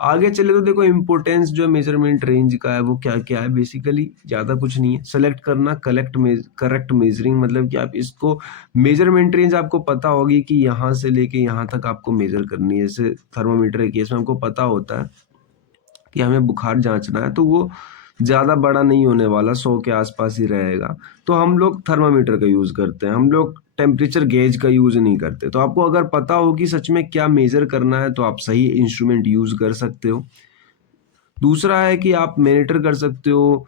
आगे चले तो देखो इंपोर्टेंस जो मेजरमेंट रेंज का है वो क्या क्या है। बेसिकली ज्यादा कुछ नहीं है, सेलेक्ट करना, करेक्ट मेजरिंग, मतलब कि आप इसको मेजरमेंट रेंज आपको पता होगी कि यहाँ से लेके यहाँ तक आपको मेजर करनी है। जैसे थर्मोमीटर के केस में हमको पता होता है कि हमें बुखार जांचना है, तो वो ज्यादा बड़ा नहीं होने वाला, 100 के आसपास ही रहेगा, तो हम लोग थर्मामीटर का यूज करते हैं, हम लोग टेम्परेचर गेज का यूज नहीं करते। तो आपको अगर पता हो कि सच में क्या मेजर करना है तो आप सही इंस्ट्रूमेंट यूज कर सकते हो। दूसरा है कि आप मॉनिटर कर सकते हो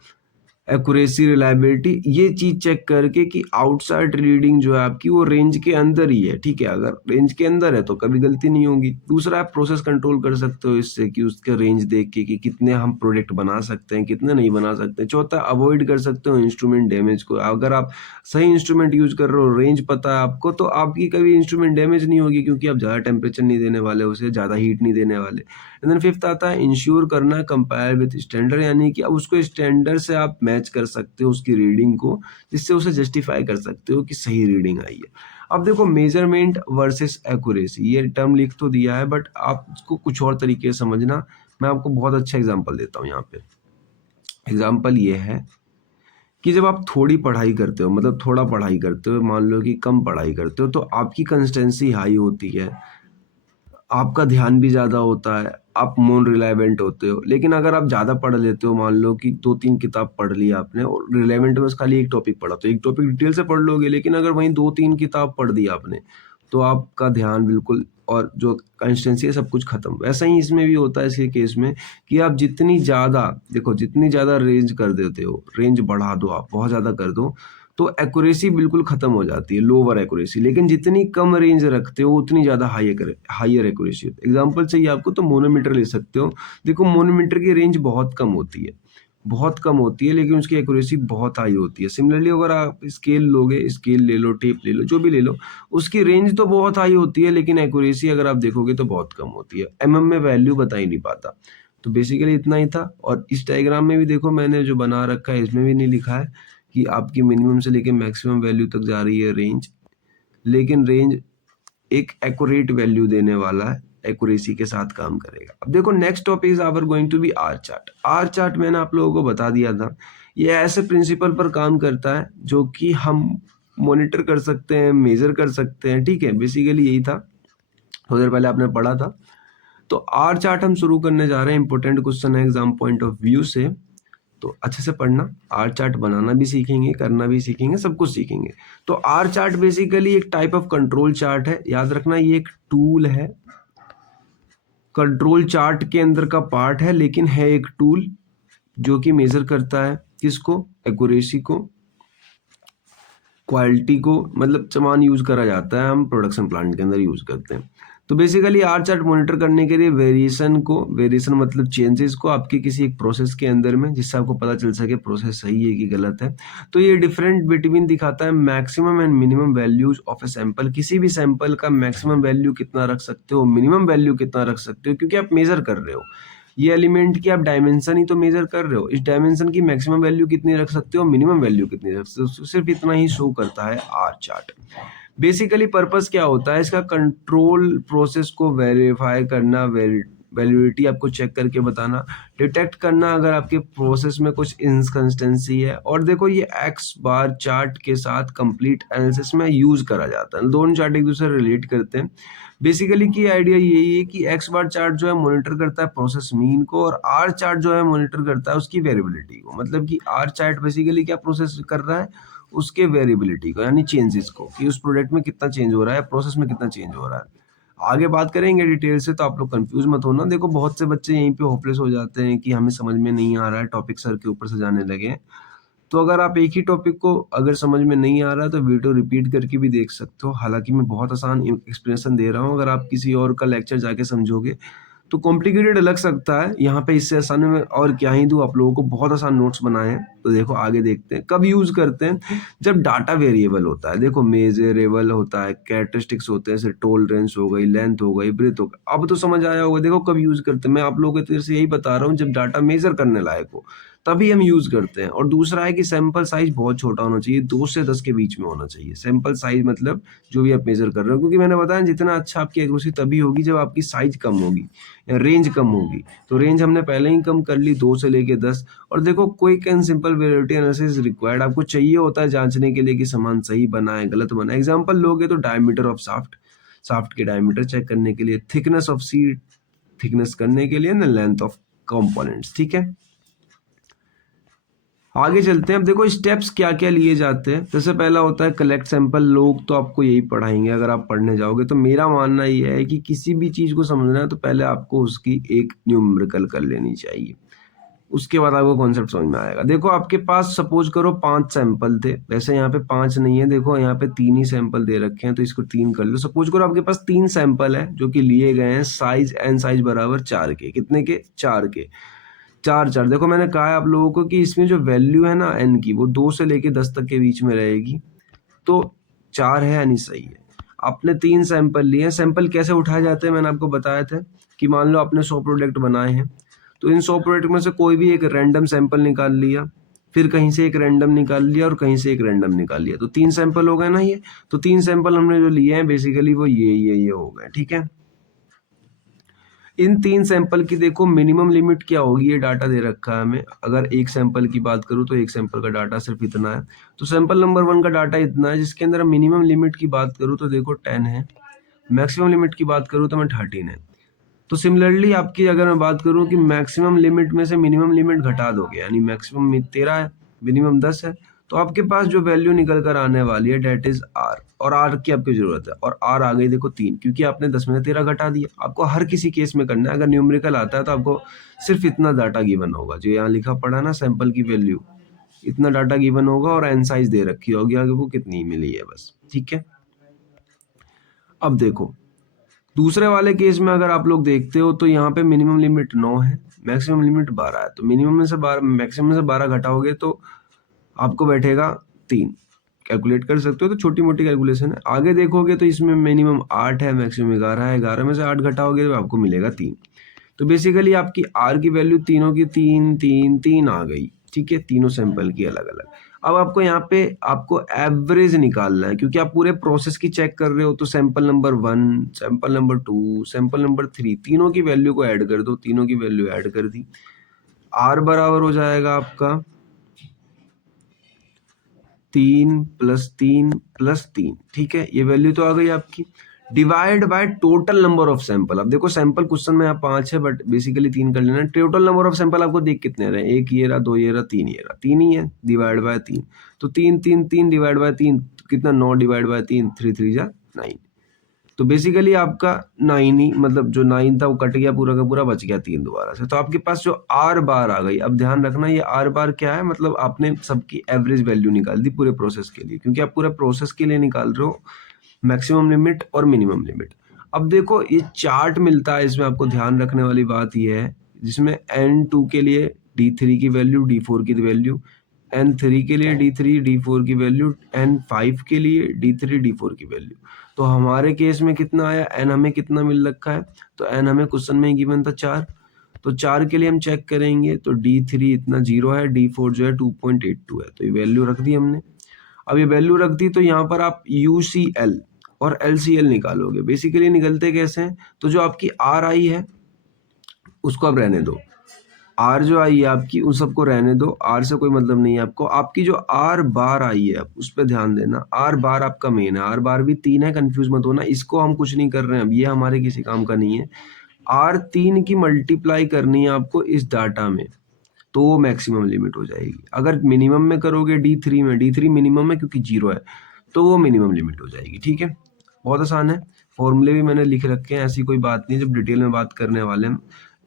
एक्यूरेसी, रिलायबिलिटी, ये चीज़ चेक करके कि आउटसाइड रीडिंग जो है आपकी वो रेंज के अंदर ही है, ठीक है? अगर रेंज के अंदर है तो कभी गलती नहीं होगी। दूसरा, आप प्रोसेस कंट्रोल कर सकते हो इससे कि उसका रेंज देख के कि कितने हम प्रोडक्ट बना सकते हैं, कितने नहीं बना सकते। चौथा, अवॉइड कर सकते हो इंस्ट्रूमेंट डैमेज को। अगर आप सही इंस्ट्रूमेंट यूज़ कर रहे हो, रेंज पता है आपको, तो आपकी कभी इंस्ट्रूमेंट डैमेज नहीं होगी, क्योंकि आप ज़्यादा टेम्परेचर नहीं देने वाले उसे, ज़्यादा हीट नहीं देने वाले। एंड देन फिफ्थ आता है इंश्योर करना, कंपेयर विद स्टैंडर्ड, यानी कि अब उसको स्टैंडर्ड से आप मैच कर सकते हो उसकी रीडिंग को, जिससे उसे जस्टिफाई कर सकते हो कि सही रीडिंग आई है। अब देखो, मेजरमेंट वर्सेस एक्यूरेसी, ये टर्म लिख तो दिया है, बट आप इसको कुछ और तरीके से समझना। मैं आपको बहुत अच्छा एग्जांपल देता हूँ यहाँ पे। एग्जांपल ये है कि जब आप थोड़ी पढ़ाई करते हो, मतलब थोड़ा पढ़ाई करते हो, मान लो कि कम पढ़ाई करते हो, तो आपकी कंसिस्टेंसी हाई होती है, आपका ध्यान भी ज़्यादा होता है, आप मोर रिलायवेंट होते हो। लेकिन अगर आप ज़्यादा पढ़ लेते हो, मान लो कि 2-3 किताब पढ़ ली आपने और रिलेवेंट में बस खाली एक टॉपिक पढ़ा, तो एक टॉपिक डिटेल से पढ़ लोगे, लेकिन अगर वहीं 2-3 किताब पढ़ दी आपने, तो आपका ध्यान बिल्कुल और जो कंसिस्टेंसी है सब कुछ खत्म। वैसा ही इसमें भी होता है इसके केस में कि आप जितनी ज़्यादा, देखो जितनी ज़्यादा रेंज कर देते हो, रेंज बढ़ा दो, आप बहुत ज़्यादा कर दो, तो एक्यूरेसी बिल्कुल खत्म हो जाती है, लोअर एक्यूरेसी। लेकिन जितनी कम रेंज रखते हो उतनी ज़्यादा हायर एक्यूरेसी होती है। एग्जाम्पल चाहिए आपको तो मोनोमीटर ले सकते हो। देखो, मोनोमीटर की रेंज बहुत कम होती है, बहुत कम होती है, लेकिन उसकी एक्यूरेसी बहुत हाई होती है। सिमिलरली अगर आप स्केल लोगे, स्केल ले लो, टेप ले लो, जो भी ले लो, उसकी रेंज तो बहुत हाई होती है, लेकिन एक्यूरेसी अगर आप देखोगे तो बहुत कम होती है। एमएम में वैल्यू बता ही नहीं पाता। तो बेसिकली इतना ही था। और इस डायग्राम में भी देखो, मैंने जो बना रखा है इसमें भी नहीं लिखा है कि आपकी मिनिमम से लेके मैक्सिमम वैल्यू तक जा रही है रेंज, लेकिन रेंज एक एक्यूरेट वैल्यू देने वाला है, एक्यूरेसी के साथ काम करेगा। अब देखो, next topic is our going to be R chart. R chart मैंने आप लोगों को बता दिया था, ये ऐसे प्रिंसिपल पर काम करता है जो कि हम मॉनिटर कर सकते हैं, मेजर कर सकते हैं, ठीक है? बेसिकली यही था, थोड़ी देर पहले आपने पढ़ा था। तो आर चार्ट हम शुरू करने जा रहे हैं, इंपॉर्टेंट क्वेश्चन है एग्जाम पॉइंट ऑफ व्यू से, तो अच्छे से पढ़ना। आर चार्ट बनाना भी सीखेंगे, करना भी सीखेंगे, सब कुछ सीखेंगे। तो आर चार्ट बेसिकली एक टाइप ऑफ कंट्रोल चार्ट है, याद रखना ये एक टूल है, कंट्रोल चार्ट के अंदर का पार्ट है, लेकिन है एक टूल जो कि मेजर करता है किसको, एक्यूरेसी को, क्वालिटी को। मतलब सामान यूज करा जाता है, हम प्रोडक्शन प्लांट के अंदर यूज करते हैं। तो बेसिकली आर चार्ट मॉनिटर करने के लिए वेरिएशन को, वेरिएशन मतलब चेंजेस को आपके किसी एक प्रोसेस के अंदर में, जिससे आपको पता चल सके प्रोसेस सही है कि गलत है। तो ये डिफरेंट बिटवीन दिखाता है maximum and minimum values of a sample. किसी भी सैंपल का मैक्सिमम वैल्यू कितना रख सकते हो, मिनिमम वैल्यू कितना रख सकते हो, क्योंकि आप मेजर कर रहे हो ये एलिमेंट की, आप डायमेंशन ही तो मेजर कर रहे हो। इस डायमेंशन की मैक्सिमम वैल्यू कितनी रख सकते हो, मिनिमम वैल्यू कितनी रख सकते हो, सिर्फ इतना ही शो करता है आर चार्ट। बेसिकली पर्पस क्या होता है इसका, कंट्रोल प्रोसेस को वेरीफाई करना, वैलिडिटी आपको चेक करके बताना, डिटेक्ट करना अगर आपके प्रोसेस में कुछ इनकंसिस्टेंसी है। और देखो, ये एक्स बार चार्ट के साथ कंप्लीट एनालिसिस में यूज करा जाता है, दोनों चार्ट एक दूसरे रिलेट करते हैं। बेसिकली की आइडिया यही है कि एक्स बार चार्ट जो है मॉनिटर करता है प्रोसेस मीन को, और आर चार्ट जो है मॉनिटर करता है उसकी वेरिएबिलिटी को। मतलब कि आर चार्ट बेसिकली क्या प्रोसेस कर रहा है, उसके वेरिएबिलिटी को, यानी चेंजेस को, कि उस प्रोडक्ट में कितना चेंज हो रहा है, प्रोसेस में कितना चेंज हो रहा है। आगे बात करेंगे डिटेल से, तो आप लोग कंफ्यूज मत होना। देखो, बहुत से बच्चे यहीं पे होपलेस हो जाते हैं कि हमें समझ में नहीं आ रहा है, टॉपिक सर के ऊपर से जाने लगे हैं। तो अगर आप एक ही टॉपिक को अगर समझ में नहीं आ रहा है तो वीडियो रिपीट करके भी देख सकते हो। हालांकि मैं बहुत आसान एक्सप्लेनेशन दे रहा हूँ, अगर आप किसी और का लेक्चर जाके समझोगे तो कॉम्प्लिकेटेड लग सकता है। यहाँ पे इससे आसान में और क्या ही दूं, आप लोगों को बहुत आसान नोट्स बनाए हैं। तो देखो, आगे देखते हैं कब यूज करते हैं, जब डाटा वेरिएबल होता है। देखो, मेजरेबल होता है, कैरेक्टरिस्टिक्स होते हैं, जैसे टॉलरेंस हो गई, लेंथ हो गई, ब्रेथ हो गई। अब तो समझ आया होगा। देखो कब यूज करते हैं, मैं आप लोगों को से यही बता रहा हूँ, जब डाटा मेजर करने लायक हो तभी हम यूज करते हैं। और दूसरा है कि सैंपल साइज बहुत छोटा होना चाहिए, 2 से 10 के बीच में होना चाहिए सैंपल साइज, मतलब जो भी आप मेजर कर रहे हो। क्योंकि मैंने बताया, जितना अच्छा आपकी एक्यूरेसी तभी होगी जब आपकी साइज कम होगी या रेंज कम होगी। तो रेंज हमने पहले ही कम कर ली, 2 से लेके 10। और देखो, quick and simple variability analysis required, आपको चाहिए होता है जांचने के लिए कि सामान सही बना है, गलत बना है। एग्जांपल लोगे तो डायमीटर ऑफ शाफ्ट, शाफ्ट के डायमीटर चेक करने के लिए, थिकनेस ऑफ सीट, थिकनेस करने के लिए ना, लेंथ ऑफ कंपोनेंट्स, ठीक है। आगे चलते हैं। अब देखो स्टेप्स क्या क्या लिए जाते हैं। जैसे पहला होता है कलेक्ट सैंपल। लोग तो आपको यही पढ़ाएंगे अगर आप पढ़ने जाओगे। तो मेरा मानना यह है कि किसी भी चीज को समझना है तो पहले आपको उसकी एक न्यूमेरिकल कर लेनी चाहिए। उसके बाद आपको कॉन्सेप्ट समझ में आएगा। देखो आपके पास सपोज करो 5 सैंपल थे, वैसे यहाँ पे 5 नहीं है, देखो यहाँ पे 3 ही सैंपल दे रखे हैं, तो इसको 3 कर लो। सपोज करो आपके पास 3 सैंपल है जो कि लिए गए हैं, साइज एन साइज बराबर 4 के, कितने के, 4 के, 4 देखो मैंने कहा है आप लोगों को कि इसमें जो वैल्यू है ना एन की, वो 2 से लेके 10 तक के बीच में रहेगी, तो 4 है यानी सही है। आपने 3 सैंपल लिए हैं। सैंपल कैसे उठाए जाते हैं मैंने आपको बताया था कि मान लो आपने 100 प्रोडक्ट बनाए हैं, तो इन 100 प्रोडक्ट में से कोई भी एक रैंडम सैंपल निकाल लिया, फिर कहीं से एक रैंडम निकाल लिया और कहीं से एक रैंडम निकाल लिया, तो 3 सैंपल हो गए ना ये। तो 3 सैंपल हमने जो लिए हैं बेसिकली वो ये हो गए, ठीक है। इन 3 सैंपल की देखो मिनिमम लिमिट क्या होगी, ये डाटा दे रखा है हमें। अगर एक सैंपल की बात करूं तो एक सैंपल का डाटा सिर्फ इतना है, तो सैंपल नंबर 1 का डाटा इतना है, जिसके अंदर मिनिमम लिमिट की बात करूं तो देखो 10 है, मैक्सिमम लिमिट की बात करूं तो मैं 13 है। तो सिमिलरली आपकी अगर मैं बात करूं कि मैक्सिमम लिमिट में से मिनिमम लिमिट घटा दोगे, यानी मैक्सिमम में 13 है, मिनिमम 10 है, तो आपके पास जो वैल्यू निकल कर आने वाली है डेट इज आर, और आर की आपकी जरूरत है, और आर आ गई देखो 3, क्योंकि आपने 10 में से 13 घटा दिया। आपको हर किसी केस में करना है। अगर न्यूमेरिकल आता है तो आपको सिर्फ इतना डाटा गिवन होगा, जो यहाँ लिखा पड़ा ना सैंपल की वैल्यू, इतना डाटा गिवन होगा और एन साइज दे रखी होगी आगे वो कितनी मिली है बस, ठीक है। अब देखो दूसरे वाले केस में अगर आप लोग देखते हो तो यहाँ पे मिनिमम लिमिट 9 है, मैक्सिमम लिमिट 12 है, तो मिनिमम में से 12 मैक्सिमम में से 12 घटाओगे तो आपको बैठेगा 3। कैलकुलेट कर सकते हो, तो छोटी मोटी कैलकुलेशन है। आगे देखोगे तो इसमें मिनिमम 8 है, मैक्सिमम 11 है, 11 में से 8 घटाओगे तो आपको मिलेगा 3। तो बेसिकली आपकी आर की वैल्यू तीनों की 3 3 3 आ गई, ठीक है, तीनों सैंपल की अलग अलग। अब आपको यहाँ पे आपको एवरेज निकालना है, क्योंकि आप पूरे प्रोसेस की चेक कर रहे हो, तो sample number 1, sample number 2, sample number 3, तीनों की वैल्यू को ऐड कर दो, तीनों की वैल्यू ऐड कर दी। आर बराबर हो जाएगा आपका 3 + 3 + 3, ठीक है, ये वैल्यू तो आ गई आपकी। Divide by total number of sample. अब देखो सैंपल क्वेश्चन में यहाँ 5 है, बट बेसिकली 3 कर लेना। टोटल नंबर ऑफ सैंपल आपको देख कितने रहे, 1 ये रहा, 2 ये रहा, 3 ये रहा, 3 ही है, डिवाइड बाय 3, तो 3 3 3 डिवाइड बाय 3 कितना, 9 डिवाइड बाय 3, 3 3 जा 9। तो बेसिकली आपका 9 ही, मतलब जो 9 था वो कट गया पूरा का पूरा, बच गया 3 दोबारा से। तो आपके पास जो आर बार आ गई, अब ध्यान रखना ये आर बार क्या है, मतलब आपने सबकी एवरेज वैल्यू निकाल दी पूरे प्रोसेस के लिए, क्योंकि आप पूरे प्रोसेस के लिए निकाल रहे हो मैक्सिमम लिमिट और मिनिमम लिमिट। अब देखो ये चार्ट मिलता है, इसमें आपको ध्यान रखने वाली बात ये है, जिसमें N2 के लिए D3 की वैल्यू, D4 की वैल्यू, N3 के लिए D3 D4 की वैल्यू, N5 के लिए D3 D4 की वैल्यू। तो हमारे केस में कितना आया, N हमें कितना मिल रखा है, तो N हमें क्वेश्चन में ही गिवन था 4, तो 4 के लिए हम चेक करेंगे तो D3 इतना 0 है, D4 जो है 2.82 है, तो ये वैल्यू रख दी हमने। अब ये वैल्यू रख दी तो यहाँ पर आप UCL और LCL निकालोगे। बेसिकली निकलते कैसे हैं, तो जो आपकी R आई है उसको आप रहने दो, R जो आई है आपकी उन सबको रहने दो, R से कोई मतलब नहीं है आपको। आपकी जो R बार आई है उस पर ध्यान देना, R बार आपका मेन है, R बार भी 3 है, कंफ्यूज मत होना, इसको हम कुछ नहीं कर रहे हैं अब, ये हमारे किसी काम का नहीं है। R3 की मल्टीप्लाई करनी है आपको इस डाटा में, तो वो मैक्सिमम लिमिट हो जाएगी। अगर मिनिमम में करोगे D3 में, D3 मिनिमम है क्योंकि 0 है, तो वो मिनिमम लिमिट हो जाएगी, ठीक है। बहुत आसान है, फॉर्मूले भी मैंने लिख रखे हैं, ऐसी कोई बात नहीं है। जब डिटेल में बात करने वाले हैं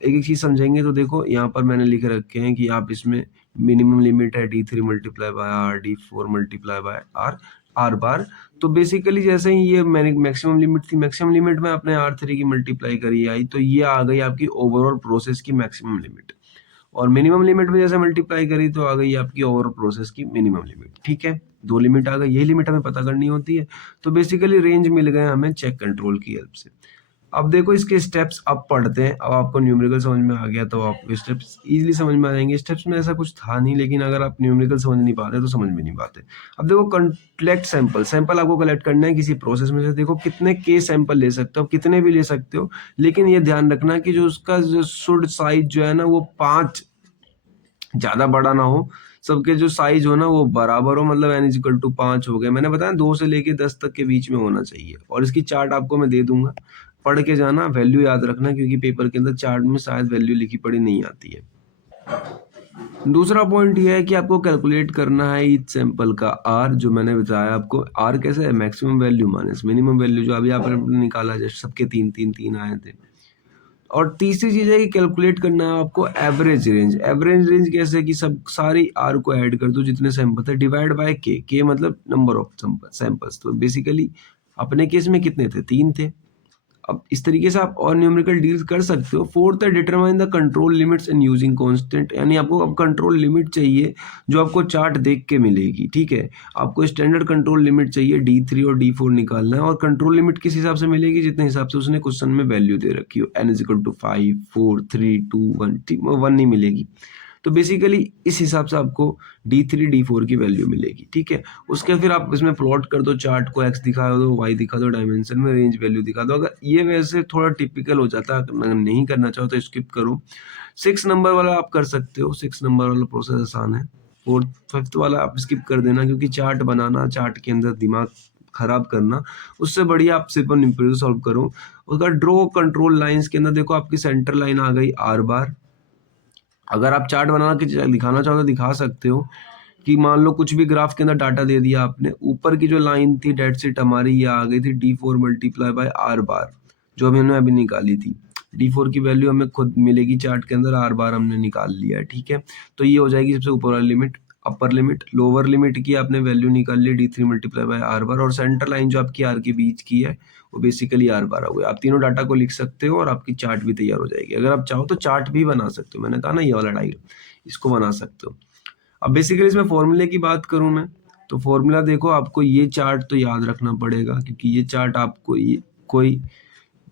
एक एक चीज समझेंगे, तो देखो यहाँ पर मैंने लिख रखे हैं कि आप इसमें मिनिमम लिमिट है D3 multiply by R, D4 multiply by R, R बार। तो बेसिकली जैसे ही ये मैंने मैक्सिमम लिमिट थी, मैक्सिमम लिमिट में आपने R3 की मल्टीप्लाई करी आई, तो ये आ गई आपकी ओवरऑल प्रोसेस की मैक्सिमम लिमिट, और मिनिमम लिमिट में जैसे मल्टीप्लाई करी तो आ गई आपकी ओवर प्रोसेस की मिनिमम लिमिट, ठीक है। 2 लिमिट आ गई, यही लिमिट हमें पता करनी होती है। तो बेसिकली रेंज मिल गए हमें चेक कंट्रोल की हेल्प से। अब देखो इसके स्टेप्स अब पढ़ते हैं। अब आपको न्यूमेरिकल समझ में आ गया तो आपको स्टेप्स इजीली समझ में आ जाएंगे। स्टेप्स में ऐसा कुछ था नहीं, लेकिन अगर आप न्यूमेरिकल समझ नहीं पाते तो समझ में नहीं पाते। अब देखो कलेक्ट सैंपल, सैंपल आपको कलेक्ट करना है किसी प्रोसेस में से। देखो कितने के सैंपल ले सकते हो, कितने भी ले सकते हो, लेकिन ये ध्यान रखना कि जो उसका जो शुड साइज जो है ना वो 5 ज्यादा बड़ा ना हो, सबके जो साइज हो ना वो बराबर हो, मतलब n = 5 हो गए। मैंने बताया 2 से लेके 10 तक के बीच में होना चाहिए, और इसकी चार्ट आपको मैं दे दूंगा, पढ़ के जाना, वैल्यू याद रखना, क्योंकि पेपर के अंदर चार्ट में शायद वैल्यू लिखी पड़ी नहीं आती है। दूसरा पॉइंट ये है कि आपको कैलकुलेट करना है ईच सैंपल का आर, जो मैंने बताया आपको। आर कैसे है, maximum value minus minimum value, जो अभी आपने निकाला जैसे सबके 3 3 3 आए थे। और तीसरी चीज़ है कि कैलकुलेट करना है आपको एवरेज रेंज। एवरेज रेंज कैसे कि सब सारी आर को ऐड कर दो जितने सैंपल थे, डिवाइड बाय के मतलब नंबर ऑफ सैंपल्स। तो बेसिकली अपने केस में कितने थे, 3 थे। अब इस तरीके से आप और न्यूमेरिकल डील्स कर सकते हो। फोर्थ है determine the control limits and using constant, यानी आपको अब कंट्रोल लिमिट चाहिए जो आपको चार्ट देख के मिलेगी, ठीक है। आपको स्टैंडर्ड कंट्रोल लिमिट चाहिए, D3 और D4 निकालना है, और कंट्रोल लिमिट किस हिसाब से मिलेगी, जितने हिसाब से उसने क्वेश्चन में वैल्यू दे रखी हो, n = 5 4 3 2 1, ठीक, 1 नहीं मिलेगी। तो बेसिकली इस हिसाब से आपको D3 D4 की वैल्यू मिलेगी, ठीक है। उसके फिर आप इसमें प्लॉट कर दो चार्ट को, x दिखा दो, y दिखा दो, डायमेंशन में रेंज वैल्यू दिखा दो। अगर ये वैसे थोड़ा टिपिकल हो जाता है, अगर नहीं करना चाहो तो स्किप करो। 6 नंबर वाला आप कर सकते हो, 6 नंबर वाला प्रोसेस आसान है। 4th 5th वाला आप स्किप कर देना, क्योंकि चार्ट बनाना, चार्ट के अंदर दिमाग खराब करना, उससे बढ़िया आप सिंपल इम्प्रेशन सॉल्व करो। उसका ड्रॉ कंट्रोल लाइंस के अंदर देखो आपकी सेंटर लाइन आ गई R बार। अगर आप चार्ट बना के दिखाना चाहो तो दिखा सकते हो कि मान लो कुछ भी ग्राफ के अंदर डाटा दे दिया आपने, ऊपर की जो लाइन थी डेट शीट हमारी ये आ गई थी D4 मल्टीप्लाई बाय R बार, जो हमने अभी निकाली थी। D4 की वैल्यू हमें खुद मिलेगी चार्ट के अंदर, R बार हमने निकाल लिया है, ठीक है। तो ये हो जाएगी सबसे ऊपर वाली limit. Upper limit, lower limit की आपने वैल्यू निकाल ली D3 मल्टीप्लाई बाय R बार, और सेंटर लाइन जो आपकी R के बीच की है वो बेसिकली R बार हो गया। आप तीनों डाटा को लिख सकते हो और आपकी चार्ट भी तैयार हो जाएगी। अगर आप चाहो तो चार्ट भी बना सकते हो, मैंने कहा ना ये वाला डायग्राम, इसको बना सकते हो। अब बेसिकली इसमें फॉर्मूले की बात करूं मैं, तो फॉर्मूला देखो आपको ये चार्ट तो याद रखना पड़ेगा, क्योंकि ये चार्ट आपको ये कोई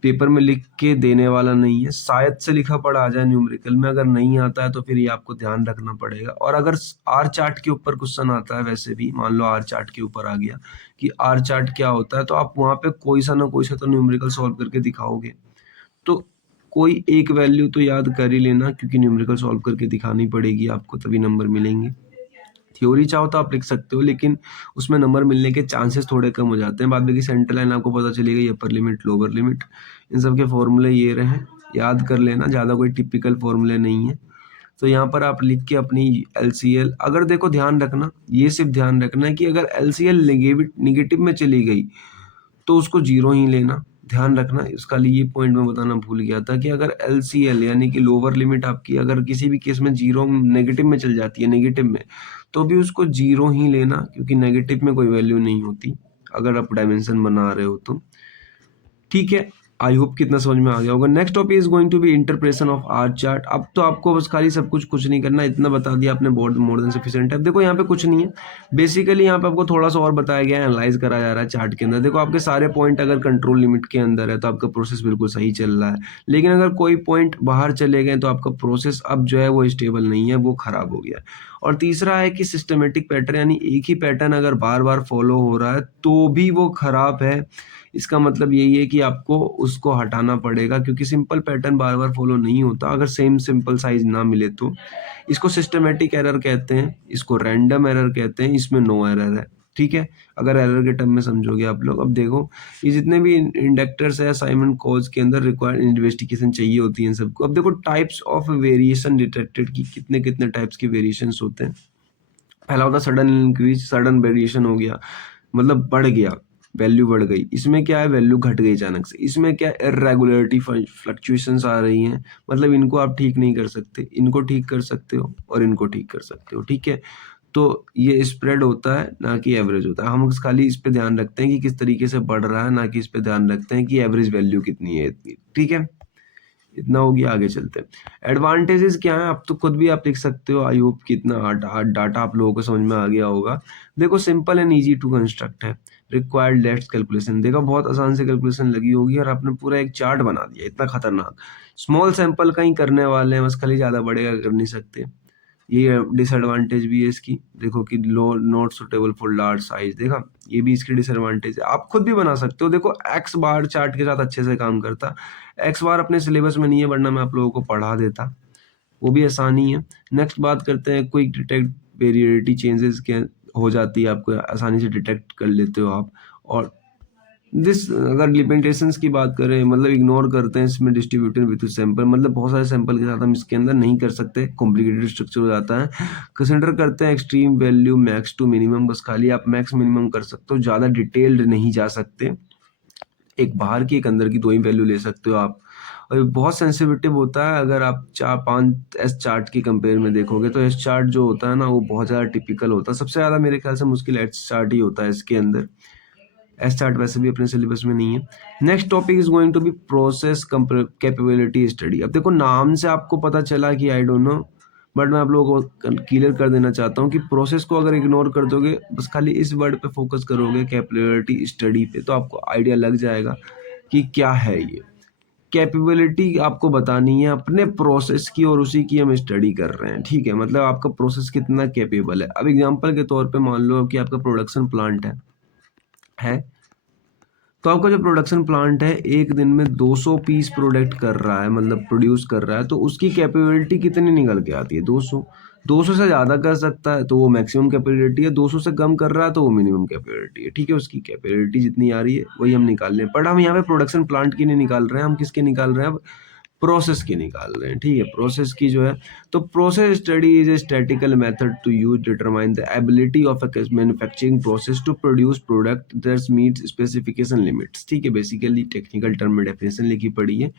पेपर में लिख के देने वाला नहीं है, शायद से लिखा पड़ा आ जाए न्यूमेरिकल में। अगर नहीं आता है तो फिर ये आपको ध्यान रखना पड़ेगा। और अगर आर चार्ट के ऊपर क्वेश्चन आता है, वैसे भी मान लो आर चार्ट के ऊपर आ गया कि आर चार्ट क्या होता है, तो आप वहां पे कोई सा ना कोई सा तो न्यूमेरिकल सॉल्व करके दिखाओगे। तो कोई एक वैल्यू तो याद कर ही लेना, क्योंकि न्यूमेरिकल सॉल्व करके दिखानी पड़ेगी आपको, तभी नंबर मिलेंगे। थ्योरी चाहो तो आप लिख सकते हो, लेकिन उसमें नंबर मिलने के चांसेस थोड़े कम हो जाते हैं। बाद में की सेंटर लाइन आपको पता चलेगी, अपर लिमिट, लोअर लिमिट, इन सब के फॉर्मूले ये रहे, याद कर लेना, ज़्यादा कोई टिपिकल फॉर्मूले नहीं है। तो यहाँ पर आप लिख के अपनी LCL, अगर देखो ध्यान रखना, ये सिर्फ ध्यान रखना है कि अगर LCL निगेटिव में चली गई तो उसको 0 ही लेना। ध्यान रखना, इसका लिए ये पॉइंट मैं बताना भूल गया था कि अगर LCL यानी कि लोअर लिमिट आपकी अगर किसी भी केस में 0 नेगेटिव में चल जाती है, नेगेटिव में, तो भी उसको 0 ही लेना, क्योंकि नेगेटिव में कोई वैल्यू नहीं होती अगर आप डायमेंशन बना रहे हो तो, ठीक है। आई होप कितना समझ में आ गया होगा। Next topic is going to be interpretation of R chart. अब तो आपको बस खाली सब कुछ नहीं करना, इतना बता दिया आपने, बोर्ड मोर देन सफिशिएंट है। अब देखो यहाँ पे कुछ नहीं है, बेसिकली यहाँ पे आपको थोड़ा सा और बताया गया है, एनालाइज करा जा रहा है चार्ट के अंदर। देखो आपके सारे पॉइंट अगर कंट्रोल लिमिट के अंदर है तो आपका प्रोसेस बिल्कुल सही चल रहा है, लेकिन अगर कोई पॉइंट बाहर चले गए तो आपका प्रोसेस अब जो है वो स्टेबल नहीं है, वो खराब हो गया है। और तीसरा है कि सिस्टमेटिक पैटर्न, यानी एक ही पैटर्न अगर बार बार फॉलो हो रहा है तो भी वो खराब है। इसका मतलब यही है कि आपको उसको हटाना पड़ेगा, क्योंकि सिंपल पैटर्न बार बार फॉलो नहीं होता अगर सेम सिंपल साइज ना मिले तो। इसको सिस्टमेटिक एरर कहते हैं, इसको रैंडम एरर कहते हैं, इसमें नो एरर है, ठीक है, अगर एरर के टर्म में समझोगे आप लोग। अब देखो ये जितने भी इंडक्टर्स है साइमन कोज के अंदर रिक्वायर्ड इन्वेस्टिगेशन चाहिए होती है इन सबको। अब देखो टाइप्स ऑफ वेरिएशन डिटेक्टेड की कितने कितने टाइप्स की वेरिएशंस होते हैं। पहला होता है सडन इंक्रीज, सडन वेरिएशन हो गया, मतलब बढ़ गया, वैल्यू बढ़ गई। इसमें क्या है, वैल्यू घट गई अचानक से। इसमें क्या इरेगुलरिटी फ्लक्चुएशंस आ रही हैं, मतलब इनको आप ठीक नहीं कर सकते, इनको ठीक कर सकते हो और इनको ठीक कर सकते हो, ठीक है। तो ये स्प्रेड होता है ना कि एवरेज होता है। हम खाली इस पे ध्यान रखते हैं कि किस तरीके से बढ़ रहा है, ना कि इस पे ध्यान रखते हैं कि एवरेज वैल्यू कितनी है इतनी, ठीक है। इतना हो गया, आगे चलते हैं। एडवांटेजेस क्या है, अब तो खुद भी आप लिख सकते हो। आई होप कि इतना डाटा आप लोगों को समझ में आ गया होगा। देखो simple and easy to construct है, रिक्वायर्ड लेस कैलकुलेशन। देखो बहुत आसान से कैलकुलेशन लगी होगी और आपने पूरा एक चार्ट बना दिया, इतना खतरनाक। स्मॉल सैंपल का ही करने वाले हैं बस, खाली ज़्यादा बड़ेगा कर नहीं सकते। ये डिसएडवांटेज भी है इसकी, देखो कि लो not suitable for large size, देखा, ये भी इसकी डिसएडवांटेज है। आप खुद भी बना सकते हो। देखो एक्स बार चार्ट के साथ अच्छे से काम करता, एक्स बार अपने सिलेबस में नहीं है, वरना मैं आप लोगों को पढ़ा देता, वो भी आसानी है। नेक्स्ट बात करते हैं क्विक डिटेक्ट वेरिएटी चेंजेस के, हो जाती है, आपको आसानी से डिटेक्ट कर लेते हो आप। और दिस अगर लिमिटेशंस की बात करें, मतलब इग्नोर करते हैं इसमें डिस्ट्रीब्यूटेड विद सैंपल, मतलब बहुत सारे सैंपल के साथ हम इसके अंदर नहीं कर सकते, कॉम्प्लिकेटेड स्ट्रक्चर हो जाता है। कंसिडर करते हैं extreme value max to minimum, बस खाली आप मैक्स मिनिमम कर सकते हो, ज़्यादा डिटेल्ड नहीं जा सकते। एक बाहर की एक अंदर की दो ही वैल्यू ले सकते हो आप। बहुत सेंसिटिव होता है। अगर आप 4-5 एस चार्ट के कंपेयर में देखोगे तो एस चार्ट जो होता है ना वो बहुत ज़्यादा टिपिकल होता है। सबसे ज़्यादा मेरे ख्याल से मुश्किल एस चार्ट ही होता है इसके अंदर। एस चार्ट वैसे भी अपने सिलेबस में नहीं है। Next topic is going to be process capability study. अब देखो नाम से आपको पता चला कि आई डोंट नो, बट मैं आप लोगों को क्लियर कर देना चाहता हूँ कि प्रोसेस को अगर इग्नोर कर दोगे, बस खाली इस वर्ड पे फोकस करोगे कैपेबिलिटी स्टडी पे, तो आपको आइडिया लग जाएगा कि क्या है ये। कैपेबिलिटी आपको बतानी है अपने प्रोसेस की और उसी की हम स्टडी कर रहे हैं, ठीक है। मतलब आपका प्रोसेस कितना कैपेबल है। अब एग्जांपल के तौर पे मान लो कि आपका प्रोडक्शन प्लांट है तो आपका जो प्रोडक्शन प्लांट है एक दिन में 200 पीस प्रोडक्ट कर रहा है, मतलब प्रोड्यूस कर रहा है, तो उसकी कैपेबिलिटी कितनी निकल के आती है? 200। 200 से ज़्यादा कर सकता है तो वो मैक्सिमम कैपेबिलिटी है, 200 से कम कर रहा है तो वो मिनिमम कैपेबिलिटी है, ठीक है। उसकी कैपेबिलिटी जितनी आ रही है वही हम निकाल रहे हैं, बट हम यहाँ पे प्रोडक्शन प्लांट की नहीं निकाल रहे हैं, हम किसके निकाल रहे हैं? अब प्रोसेस की निकाल रहे हैं, ठीक है। प्रोसेस की जो है, तो process study is a statistical method to use determine the ability of a manufacturing process to produce product that meet specification limits, ठीक है। बेसिकली टेक्निकल टर्म में डेफिनेशन लिखी पड़ी है।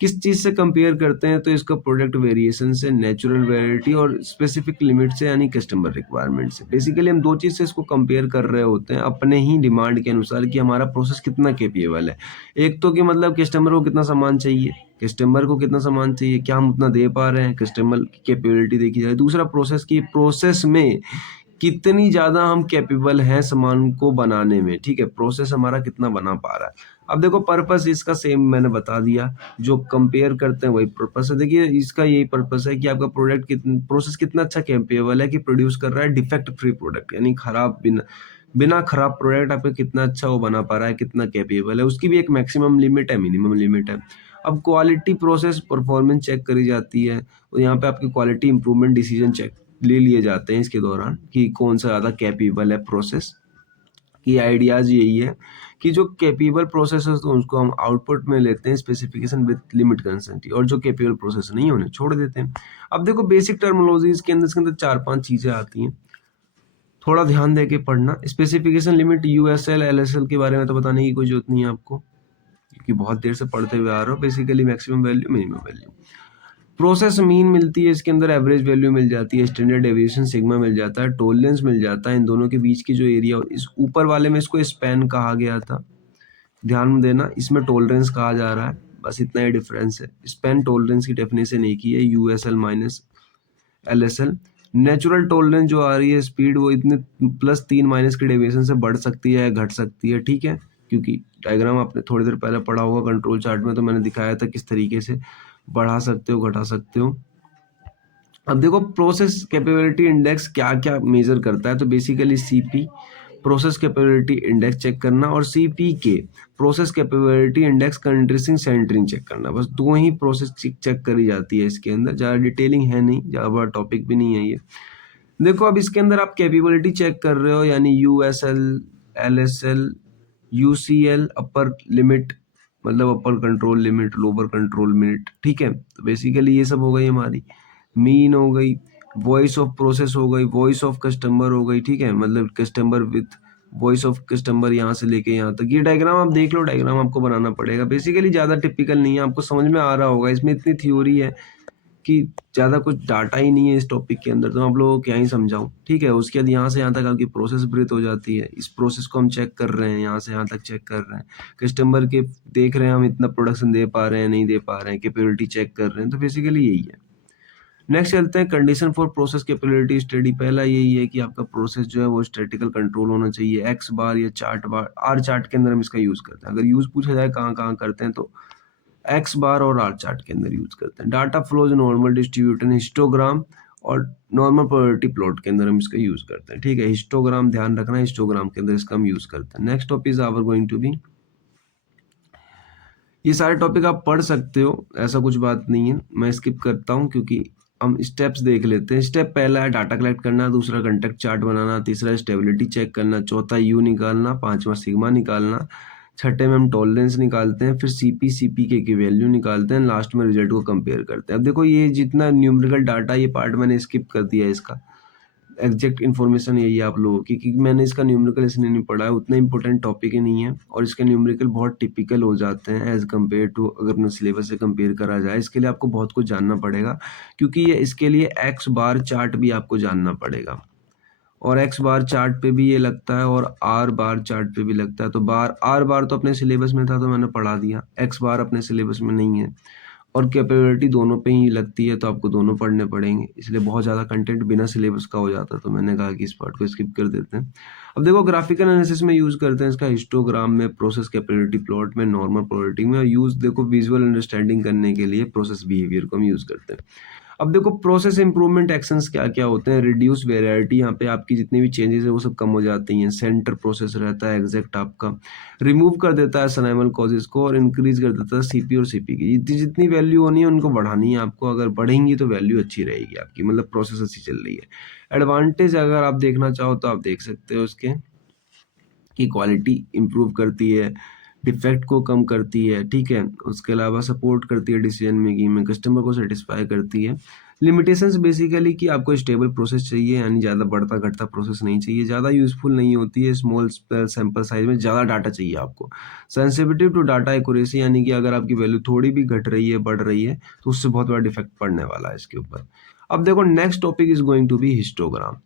किस चीज़ से कंपेयर करते हैं? तो इसका प्रोडक्ट वेरिएशन से, नेचुरल वेराइटी और स्पेसिफिक लिमिट से, यानी कस्टमर रिक्वायरमेंट से। बेसिकली हम दो चीज़ से इसको कंपेयर कर रहे होते हैं अपने ही डिमांड के अनुसार कि हमारा प्रोसेस कितना कैपेबल है। एक तो कि मतलब कस्टमर को कितना सामान चाहिए, कस्टमर को कितना सामान चाहिए, क्या हम उतना दे पा रहे हैं, कस्टमर की कैपेबिलिटी देखी जाए। दूसरा प्रोसेस की, प्रोसेस में कितनी ज़्यादा हम कैपेबल हैं सामान को बनाने में, ठीक है। प्रोसेस हमारा कितना बना पा रहा है। अब देखो पर्पस इसका सेम मैंने बता दिया, जो कंपेयर करते हैं वही पर्पस है। देखिए इसका यही पर्पस है कि आपका प्रोडक्ट प्रोसेस कितना अच्छा कैपेबल है कि प्रोड्यूस कर रहा है डिफेक्ट फ्री प्रोडक्ट, यानी खराब बिना बिना खराब प्रोडक्ट आपका कितना अच्छा वो बना पा रहा है, कितना कैपेबल है। उसकी भी एक मैक्सिमम लिमिट है, मिनिमम लिमिट है। अब क्वालिटी प्रोसेस परफॉर्मेंस चेक करी जाती है और यहाँ पे आपकी क्वालिटी इंप्रूवमेंट डिसीजन चेक ले लिए जाते हैं इसके दौरान कि कौन सा ज़्यादा कैपेबल है प्रोसेस की। आइडियाज़ यही है कि जो कैपेबल प्रोसेस है तो उसको हम आउटपुट में लेते हैं स्पेसिफिकेशन विद लिमिट कंसेंट, और जो कैपेबल प्रोसेस नहीं है उन्हें छोड़ देते हैं। अब देखो बेसिक टर्मिनोलॉजीज के अंदर इसके अंदर 4-5 चीज़ें आती हैं, थोड़ा ध्यान दे के पढ़ना। स्पेसिफिकेशन लिमिट, यूएसएल एलएसएल के बारे में तो बताने की कोई जरूरत नहीं है आपको, क्योंकि बहुत देर से पढ़ते हुए आ रहे हो। Basically maximum value, minimum value. Process mean मिलती है, इसके अंदर एवरेज वैल्यू मिल जाती है, स्टैंडर्ड डेविएशन सिग्मा मिल जाता है, टॉलरेंस मिल जाता है। इन दोनों के बीच की जो एरिया, इस ऊपर वाले में इसको स्पैन कहा गया था, ध्यान देना, इसमें टॉलरेंस कहा जा रहा है, बस इतना ही डिफरेंस है। स्पैन टॉलरेंस की डेफिनेशन एक ही है, USL minus LSL. Natural tolerance जो आ रही है स्पीड, वो इतने +3 माइनस की डेविएशन से बढ़ सकती है, घट सकती है, ठीक है। क्योंकि डायग्राम आपने थोड़ी देर पहले पढ़ा होगा कंट्रोल चार्ट में, तो मैंने दिखाया था किस तरीके से बढ़ा सकते हो, घटा सकते हो। अब देखो प्रोसेस कैपेबिलिटी इंडेक्स क्या क्या मेजर करता है, तो basically CP, process capability index check करना, और सीपी के प्रोसेस कैपेबिलिटी इंडेक्स कंट्रीसिंग सेंटरिंग चेक करना। बस दो ही प्रोसेस चेक करी जाती है इसके अंदर, ज़्यादा डिटेलिंग है नहीं, ज़्यादा बड़ा टॉपिक भी नहीं है ये। देखो अब इसके अंदर आप कैपेबिलिटी चेक कर रहे हो, यानी USL, LSL, UCL, upper limit मतलब upper control limit, lower control limit, ठीक है। तो बेसिकली ये सब हो गई हमारी, मीन हो गई, वॉइस ऑफ प्रोसेस हो गई, वॉइस ऑफ कस्टमर हो गई, ठीक है। मतलब customer with voice of customer यहाँ से लेके यहाँ तक। ये डायग्राम आप देख लो, डायग्राम आपको बनाना पड़ेगा। बेसिकली ज़्यादा टिपिकल नहीं है, आपको समझ में आ रहा होगा। इसमें इतनी थ्योरी है कि ज़्यादा कुछ डाटा ही नहीं है इस टॉपिक के अंदर, तो आप लोगों को क्या ही समझाऊं, ठीक है। उसके बाद यहाँ से यहाँ तक आपकी प्रोसेस ब्रीथ हो जाती है। इस प्रोसेस को हम चेक कर रहे हैं, यहाँ से यहाँ तक चेक कर रहे हैं, कस्टमर के देख रहे हैं हम इतना प्रोडक्शन दे पा रहे हैं, नहीं दे पा रहे हैं, कैपेबिलिटी चेक कर रहे हैं। तो बेसिकली यही है। नेक्स्ट चलते हैं condition for process capability study. पहला यही है कि आपका प्रोसेस जो है वो स्टैटिकल कंट्रोल होना चाहिए। एक्स बार या चार्ट बार, आर चार्ट के अंदर हम इसका यूज़ करते हैं। अगर यूज़ पूछा जाए कहाँ कहाँ करते हैं, तो एक्स बार और आर चार्ट के अंदर यूज करते हैं। Data flows, normal distribution, histogram और नॉर्मल प्रोबेबिलिटी प्लॉट के अंदर हम इसका यूज करते हैं, ठीक है। हिस्टोग्राम ध्यान रखना, हिस्टोग्राम के अंदर इसका हम यूज करते हैं। Next topic is our going to be, ये सारे टॉपिक आप पढ़ सकते हो, ऐसा कुछ बात नहीं है, मैं स्किप करता हूँ क्योंकि हम स्टेप्स देख लेते हैं। स्टेप पहला है डाटा कलेक्ट करना, दूसरा कंटेक्ट चार्ट बनाना, तीसरा स्टेबिलिटी चेक करना, चौथा यू निकालना, पांचवा सिग्मा निकालना, छठे में हम टॉलरेंस निकालते हैं, फिर सीपी के की वैल्यू निकालते हैं, लास्ट में रिजल्ट को कंपेयर करते हैं। अब देखो ये जितना न्यूमेरिकल डाटा, ये पार्ट मैंने स्किप कर दिया है इसका, एग्जैक्ट इन्फॉर्मेशन यही है आप लोगों की, क्योंकि मैंने इसका न्यूमेरिकल इसलिए नहीं पढ़ा है, उतना इंपॉर्टेंट टॉपिक ही नहीं है और इसके न्यूमेरिकल बहुत टिपिकल हो जाते हैं एज कम्पेयर टू, अगर अपने सिलेबस से कंपेयर करा जाए। इसके लिए आपको बहुत कुछ जानना पड़ेगा, क्योंकि ये इसके लिए एक्स बार चार्ट भी आपको जानना पड़ेगा, और एक्स बार चार्ट पे भी ये लगता है और आर बार चार्ट पे भी लगता है। तो आर बार तो अपने सिलेबस में था तो मैंने पढ़ा दिया, एक्स बार अपने सिलेबस में नहीं है, और कैपेबिलिटी दोनों पे ही लगती है, तो आपको दोनों पढ़ने पड़ेंगे, इसलिए बहुत ज़्यादा कंटेंट बिना सिलेबस का हो जाता है, तो मैंने कहा कि इस पार्ट को स्किप कर देते हैं। अब देखो ग्राफिकल एनालिसिस में यूज़ करते हैं इसका, हिस्टोग्राम में, प्रोसेस कैपेबिलिटी प्लॉट में, नॉर्मल प्रोडक्टिंग में, और यूज़ देखो विजुअल अंडरस्टैंडिंग करने के लिए प्रोसेस बिहेवियर को हम यूज़ करते हैं। अब देखो प्रोसेस इंप्रूवमेंट एक्शंस क्या क्या होते हैं। रिड्यूस वेराइटी, यहाँ पे आपकी जितनी भी चेंजेस है वो सब कम हो जाती हैं। सेंटर प्रोसेस रहता है एग्जैक्ट आपका, रिमूव कर देता है सनेमल कॉजेज को और इंक्रीज कर देता है सीपी और सीपी की। जितनी वैल्यू होनी है उनको बढ़ानी है आपको, अगर बढ़ेंगी तो वैल्यू अच्छी रहेगी आपकी, मतलब प्रोसेस अच्छी चल रही है। एडवांटेज अगर आप देखना चाहो तो आप देख सकते हो उसके, की क्वालिटी इंप्रूव करती है, डिफेक्ट को कम करती है, ठीक है। उसके अलावा सपोर्ट करती है डिसीजन मेकिंग में, कस्टमर को सेटिस्फाई करती है। लिमिटेशंस बेसिकली कि आपको स्टेबल प्रोसेस चाहिए, यानी ज़्यादा बढ़ता घटता प्रोसेस नहीं चाहिए, ज़्यादा यूजफुल नहीं होती है, स्मॉल सैंपल साइज में ज़्यादा डाटा चाहिए आपको। सेंसिटिव टू डाटा एक्यूरेसी, यानी कि अगर आपकी वैल्यू थोड़ी भी घट रही है बढ़ रही है तो उससे बहुत बड़ा डिफेक्ट पड़ने वाला है इसके ऊपर। अब देखो next topic is going to be histogram.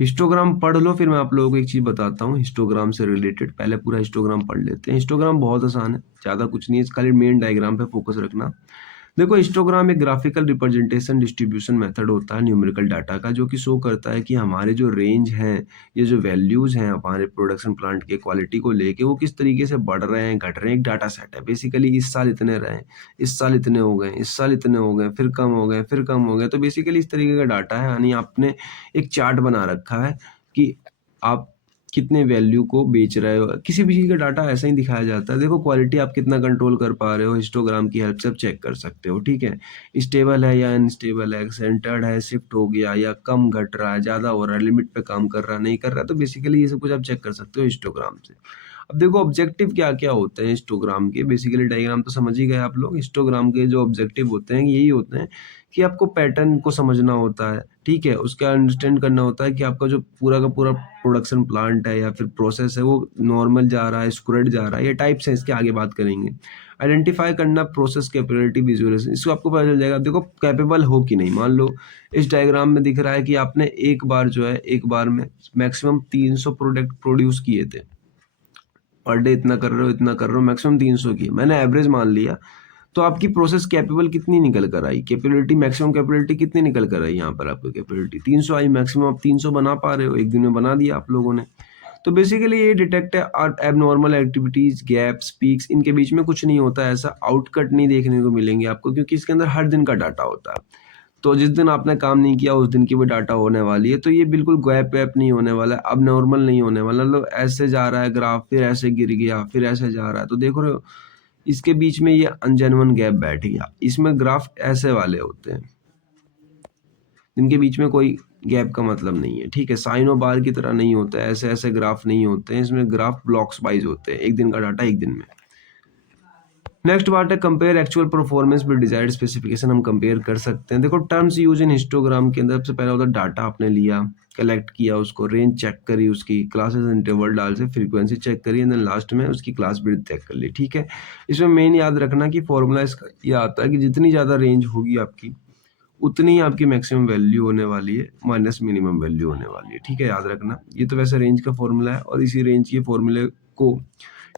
Histogram पढ़ लो, फिर मैं आप लोगों को एक चीज बताता हूँ हिस्टोग्राम से रिलेटेड। पहले पूरा हिस्टोग्राम पढ़ लेते हैं। हिस्टोग्राम बहुत आसान है, ज्यादा कुछ नहीं है, खाली मेन डायग्राम पे फोकस रखना। देखो हिस्टोग्राम एक ग्राफिकल रिप्रेजेंटेशन डिस्ट्रीब्यूशन मेथड होता है न्यूमेरिकल डाटा का, जो कि शो करता है कि हमारे जो रेंज हैं, ये जो वैल्यूज हैं हमारे प्रोडक्शन प्लांट के क्वालिटी को लेके, वो किस तरीके से बढ़ रहे हैं घट रहे हैं। एक डाटा सेट है बेसिकली, इस साल इतने रहे, इस साल इतने हो गए, इस साल इतने हो गए, फिर कम हो गए, फिर कम हो गए। तो बेसिकली इस तरीके का डाटा है, यानी आपने एक चार्ट बना रखा है कि आप कितने वैल्यू को बेच रहे हो। किसी भी चीज़ का डाटा ऐसा ही दिखाया जाता है। देखो क्वालिटी आप कितना कंट्रोल कर पा रहे हो, हिस्टोग्राम की हेल्प से आप चेक कर सकते हो, ठीक है। स्टेबल है या अनस्टेबल है, सेंटर्ड है, शिफ्ट हो गया या कम घट रहा है, ज़्यादा हो रहा है, लिमिट पे काम कर रहा है, नहीं कर रहा है। तो बेसिकली ये सब कुछ आप चेक कर सकते हो हिस्टोग्राम से। अब देखो ऑब्जेक्टिव क्या क्या होते हैं हिस्टोग्राम के, बेसिकली डायग्राम तो समझ ही गए आप लोग। हिस्टोग्राम के जो ऑब्जेक्टिव होते हैं यही होते हैं कि आपको पैटर्न को समझना होता है, ठीक है। उसका अंडरस्टैंड करना होता है कि आपका जो पूरा का पूरा प्रोडक्शन प्लांट है या फिर प्रोसेस है वो नॉर्मल जा रहा है, स्क्वाड जा रहा है, ये टाइप्स है, इसके आगे बात करेंगे। आइडेंटिफाई करना प्रोसेस कैपेबिलिटी विजुअलाइजेशन, इसको आपको पता चल जाएगा देखो कैपेबल हो कि नहीं। मान लो इस डायग्राम में दिख रहा है कि आपने एक बार जो है, एक बार में मैक्सिमम 300 प्रोडक्ट प्रोड्यूस किए थे, पर डे इतना कर रहे हो, इतना कर रहे हो, मैक्सिमम 300 की मैंने एवरेज मान लिया। तो आपकी प्रोसेस कैपेबल कितनी निकल कर आई, कैपेबिलिटी मैक्सिमम कैपेबिलिटी कितनी निकल कर आई, यहाँ पर आपकी कैपेबिलिटी 300 आई, मैक्सिमम आप 300 बना पा रहे हो, एक दिन में बना दिया आप लोगों ने। तो बेसिकली ये डिटेक्ट है एबनॉर्मल एक्टिविटीज, गैप्स, पीक्स, इनके बीच में कुछ नहीं होता है, ऐसा आउटकट नहीं देखने को मिलेंगे आपको, क्योंकि इसके अंदर हर दिन का डाटा होता है। तो जिस दिन आपने काम नहीं किया उस दिन की भी डाटा होने वाली है। तो ये बिल्कुल गैप वैप नहीं होने वाला है, अब नॉर्मल नहीं होने वाला। मतलब ऐसे जा रहा है ग्राफ, फिर ऐसे गिर गया, फिर ऐसे जा रहा है, तो देख रहे हो इसके बीच में ये अनजेन्युइन गैप बैठ गया। इसमें ग्राफ ऐसे वाले होते हैं जिनके बीच में कोई गैप का मतलब नहीं है, ठीक है। साइन और बार की तरह नहीं होता है, ऐसे ऐसे ग्राफ नहीं होते हैं, इसमें ग्राफ ब्लॉक्स वाइज होते हैं, एक दिन का डाटा एक दिन में। नेक्स्ट बात है compare actual performance with desired specification, हम कंपेयर कर सकते हैं। देखो टर्म्स यूज इन हिस्टोग्राम के अंदर सबसे पहला होता है डाटा आपने लिया, कलेक्ट किया, उसको रेंज चेक करी, उसकी क्लासेस इंटरवल डाल से फ्रीक्वेंसी चेक करी, एंड देन लास्ट में उसकी क्लास विड्थ चेक कर ली, ठीक है। इसमें मेन याद रखना कि फॉर्मूला इसका ये आता है कि जितनी ज़्यादा रेंज होगी आपकी उतनी ही आपकी मैक्सिमम वैल्यू होने वाली है माइनस मिनिमम वैल्यू होने वाली है, ठीक है, याद रखना। ये तो वैसे रेंज का फॉर्मूला है, और इसी रेंज के फॉर्मूले को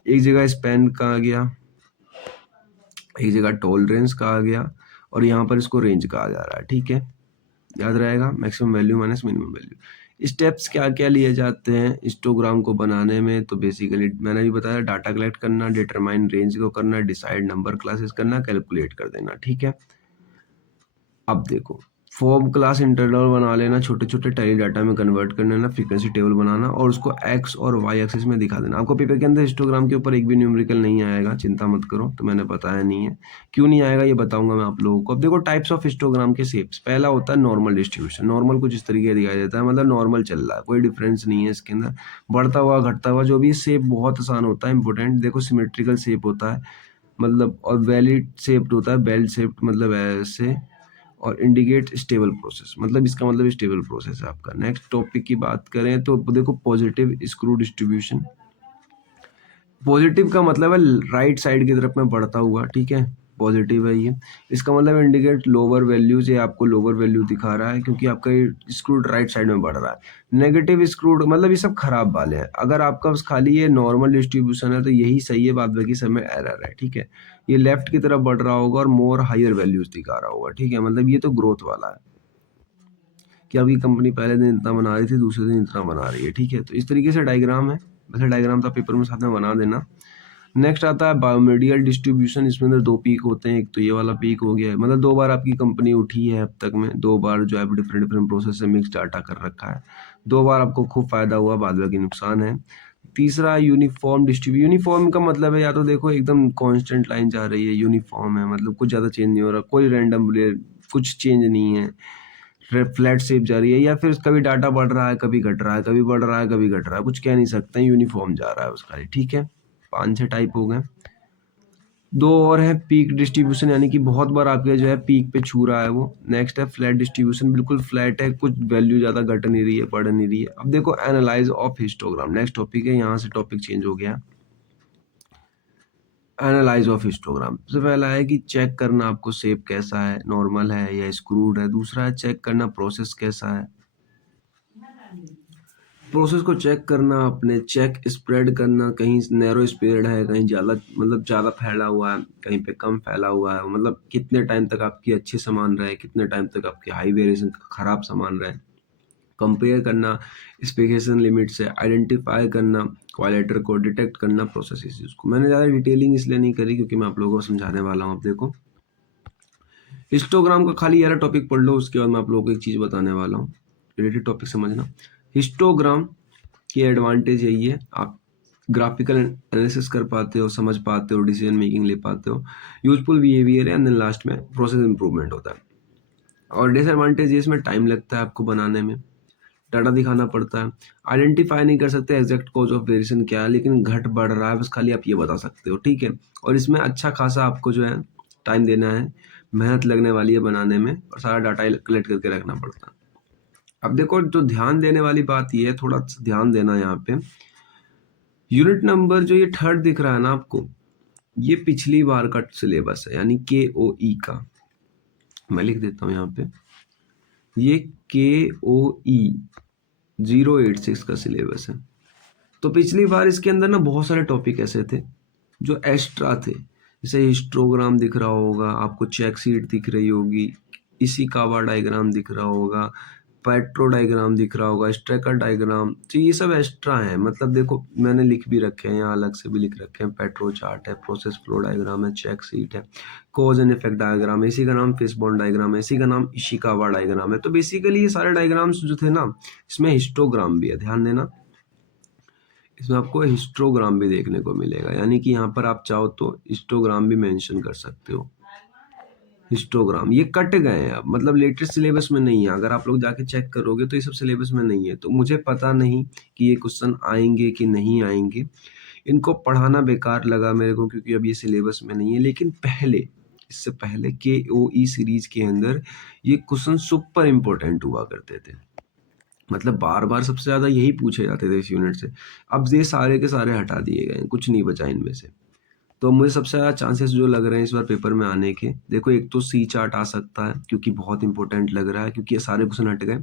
एक जगह स्पैन कहा गया, एक जगह टॉलरेंस कहा गया, और यहाँ पर इसको रेंज कहा जा रहा है, ठीक है, याद रहेगा। Maximum value minus minimum value. Steps क्या क्या लिए जाते हैं हिस्टोग्राम को बनाने में, तो बेसिकली मैंने भी बताया, डाटा कलेक्ट करना, डिटरमाइन रेंज को करना, डिसाइड नंबर क्लासेस करना, कैलकुलेट कर देना, ठीक है। अब देखो फॉर्म क्लास इंटरवल बना लेना, छोटे छोटे टैली डाटा में कन्वर्ट कर लेना, फ्रीक्वेंसी टेबल बनाना और उसको एक्स और वाई एक्सिस में दिखा देना। आपको पेपर के अंदर हिस्टोग्राम के ऊपर एक भी न्यूमेरिकल नहीं आएगा, चिंता मत करो, तो मैंने बताया नहीं है क्यों नहीं आएगा, ये बताऊंगा मैं आप लोगों को। अब देखो टाइप्स ऑफ हिस्टोग्राम के शेप्स, पहला होता है नॉर्मल डिस्ट्रीब्यूशन। नॉर्मल कुछ इस तरीके दिखाई देता है, मतलब नॉर्मल चल रहा है, कोई डिफरेंस नहीं है इसके अंदर, बढ़ता हुआ घटता हुआ जो भी शेप, बहुत आसान होता है। इंपॉर्टेंट देखो सिमेट्रिकल शेप होता है, मतलब और वैलिड शेप्ड होता है, बेल शेप्ड मतलब ऐसे, और इंडिकेट स्टेबल प्रोसेस, मतलब इसका मतलब स्टेबल प्रोसेस है आपका। नेक्स्ट टॉपिक की बात करें तो देखो पॉजिटिव स्क्रू डिस्ट्रीब्यूशन। पॉजिटिव का मतलब है राइट साइड की तरफ में बढ़ता हुआ, ठीक है, पॉजिटिव है ये। इसका मतलब इंडिकेट लोअर वैल्यूज, ये आपको लोअर वैल्यू दिखा रहा है क्योंकि आपका ये स्क्रूड राइट साइड में बढ़ रहा है। नेगेटिव स्क्रूड मतलब ये सब खराब वाले हैं। अगर आपका बस खाली ये नॉर्मल डिस्ट्रीब्यूशन है तो यही सही है, बाद बाकी सब में एरर है, ठीक है। ये लेफ्ट की तरफ बढ़ रहा होगा और मोर हायर वैल्यूज दिखा रहा होगा, ठीक है, मतलब ये तो ग्रोथ वाला है कि आपकी कंपनी पहले दिन इतना बना रही थी, दूसरे दिन इतना बना रही है, ठीक है। तो इस तरीके से डायग्राम है, वैसे डायग्राम तो पेपर में साथ में बना देना। नेक्स्ट आता है बायोमीडियल डिस्ट्रीब्यूशन। इसमें अंदर दो पीक होते हैं, एक तो ये वाला पीक हो गया है, मतलब दो बार आपकी कंपनी उठी है अब तक में, दो बार जो है डिफरेंट डिफरेंट प्रोसेस से मिक्स डाटा कर रखा है, दो बार आपको खूब फायदा हुआ, बाद बाकी नुकसान है। तीसरा यूनिफॉर्म डिस्ट्रीब्यूशन। यूनिफॉर्म का मतलब है या तो देखो एकदम कांस्टेंट लाइन जा रही है, यूनिफॉर्म है मतलब कुछ ज़्यादा चेंज नहीं हो रहा, कोई रैंडम कुछ चेंज नहीं है, फ्लैट शेप जा रही है, या फिर कभी डाटा बढ़ रहा है कभी घट रहा है, कभी बढ़ रहा है कभी घट रहा है, कुछ कह नहीं सकते, यूनिफॉर्म जा रहा है उसका, ठीक है। 5-6 टाइप हो गए। दो और है पीक डिस्ट्रीब्यूशन, यानी कि बहुत बार आपके जो है पीक पे छू रहा है वो। नेक्स्ट है फ्लैट डिस्ट्रीब्यूशन, बिल्कुल फ्लैट है, कुछ वैल्यू ज़्यादा घट नहीं रही है, बढ़ नहीं रही है। अब देखो analyse of histogram, next topic है, यहाँ से टॉपिक चेंज हो गया। एनालाइज ऑफ हिस्टोग्राम, सबसे पहला है कि चेक करना आपको शेप कैसा है, नॉर्मल है या स्क्रूड है। दूसरा है चेक करना प्रोसेस कैसा है, प्रोसेस को चेक करना, अपने चेक स्प्रेड करना, कहीं नैरो स्प्रेड है, कहीं ज़्यादा मतलब ज़्यादा फैला हुआ है, कहीं पे कम फैला हुआ है, मतलब कितने टाइम तक आपकी अच्छे सामान रहे, कितने टाइम तक आपकी हाई वेरिएशन खराब सामान रहे। कंपेयर करना स्पेसिफिकेशन लिमिट से, आइडेंटिफाई करना क्वालिटर को, डिटेक्ट करना प्रोसेस इश्यूज को। मैंने ज़्यादा डिटेलिंग इसलिए नहीं करी क्योंकि मैं आप लोगों को समझाने वाला हूँ। अब देखो हिस्टोग्राम का खाली यार टॉपिक पढ़ लो, उसके बाद मैं आप लोगों को एक चीज़ बताने वाला हूँ, रिलेटेड टॉपिक समझना। हिस्टोग्राम की एडवांटेज यही है, आप ग्राफिकल एनालिसिस कर पाते हो, समझ पाते हो, डिसीजन मेकिंग ले पाते हो, यूजफुल बिहेवियर है, एंड देन लास्ट में प्रोसेस इंप्रूवमेंट होता है। और डिसएडवांटेज ये, इसमें टाइम लगता है आपको बनाने में, डाटा दिखाना पड़ता है, आइडेंटिफाई नहीं कर सकते एग्जैक्ट कॉज ऑफ वेरिएशन क्या है, लेकिन घट बढ़ रहा है बस खाली आप ये बता सकते हो, ठीक है। और इसमें अच्छा खासा आपको जो है टाइम देना है, मेहनत लगने वाली है बनाने में, और सारा डाटा कलेक्ट करके रखना पड़ता है। अब देखो जो ध्यान देने वाली बात ये है, थोड़ा ध्यान देना यहाँ पे, यूनिट नंबर जो ये थर्ड दिख रहा है ना आपको, ये पिछली बार का सिलेबस है, यानी KOE का, मैं लिख देता हूँ यहाँ पे, ये KOE 086 का सिलेबस है। तो पिछली बार इसके अंदर ना बहुत सारे टॉपिक ऐसे थे जो एक्स्ट्रा थे, जैसे हिस्टोग्राम दिख रहा होगा आपको, चेक शीट दिख रही होगी, इसी कावा डायग्राम दिख रहा होगा, पेट्रो डायग्राम दिख रहा होगा, स्ट्रेकर डायग्राम, तो ये सब एक्स्ट्रा है। मतलब देखो मैंने लिख भी रखे हैं, यहाँ अलग से भी लिख रखे हैं, पेट्रो चार्ट है, प्रोसेस फ्लो डायग्राम है, चेक शीट है, कॉज एंड इफेक्ट डायग्राम है, इसी का नाम फिशबोन डायग्राम है, इसी का नाम इशिकावा डायग्राम है। तो बेसिकली ये सारे डायग्राम्स जो थे ना, इसमें हिस्टोग्राम भी है, ध्यान देना, इसमें आपको हिस्टोग्राम भी देखने को मिलेगा, यानी कि यहाँ पर आप चाहो तो हिस्टोग्राम भी मेंशन कर सकते हो। हिस्टोग्राम ये कट गए हैं अब, मतलब लेटेस्ट सिलेबस में नहीं है, अगर आप लोग जाके चेक करोगे तो ये सब सिलेबस में नहीं है। तो मुझे पता नहीं कि ये क्वेश्चन आएंगे कि नहीं आएंगे, इनको पढ़ाना बेकार लगा मेरे को क्योंकि अब ये सिलेबस में नहीं है। लेकिन पहले, इससे पहले KOE सीरीज के अंदर ये क्वेश्चन सुपर इंपॉर्टेंट हुआ करते थे, मतलब बार बार सबसे ज्यादा यही पूछे जाते थे इस यूनिट से। अब ये सारे के सारे हटा दिए गए हैं, कुछ नहीं बचा इनमें से। तो मुझे सबसे ज़्यादा चांसेस जो लग रहे हैं इस बार पेपर में आने के, देखो एक तो C चार्ट आ सकता है क्योंकि बहुत इंपॉर्टेंट लग रहा है, क्योंकि ये सारे क्वेश्चन हट गए।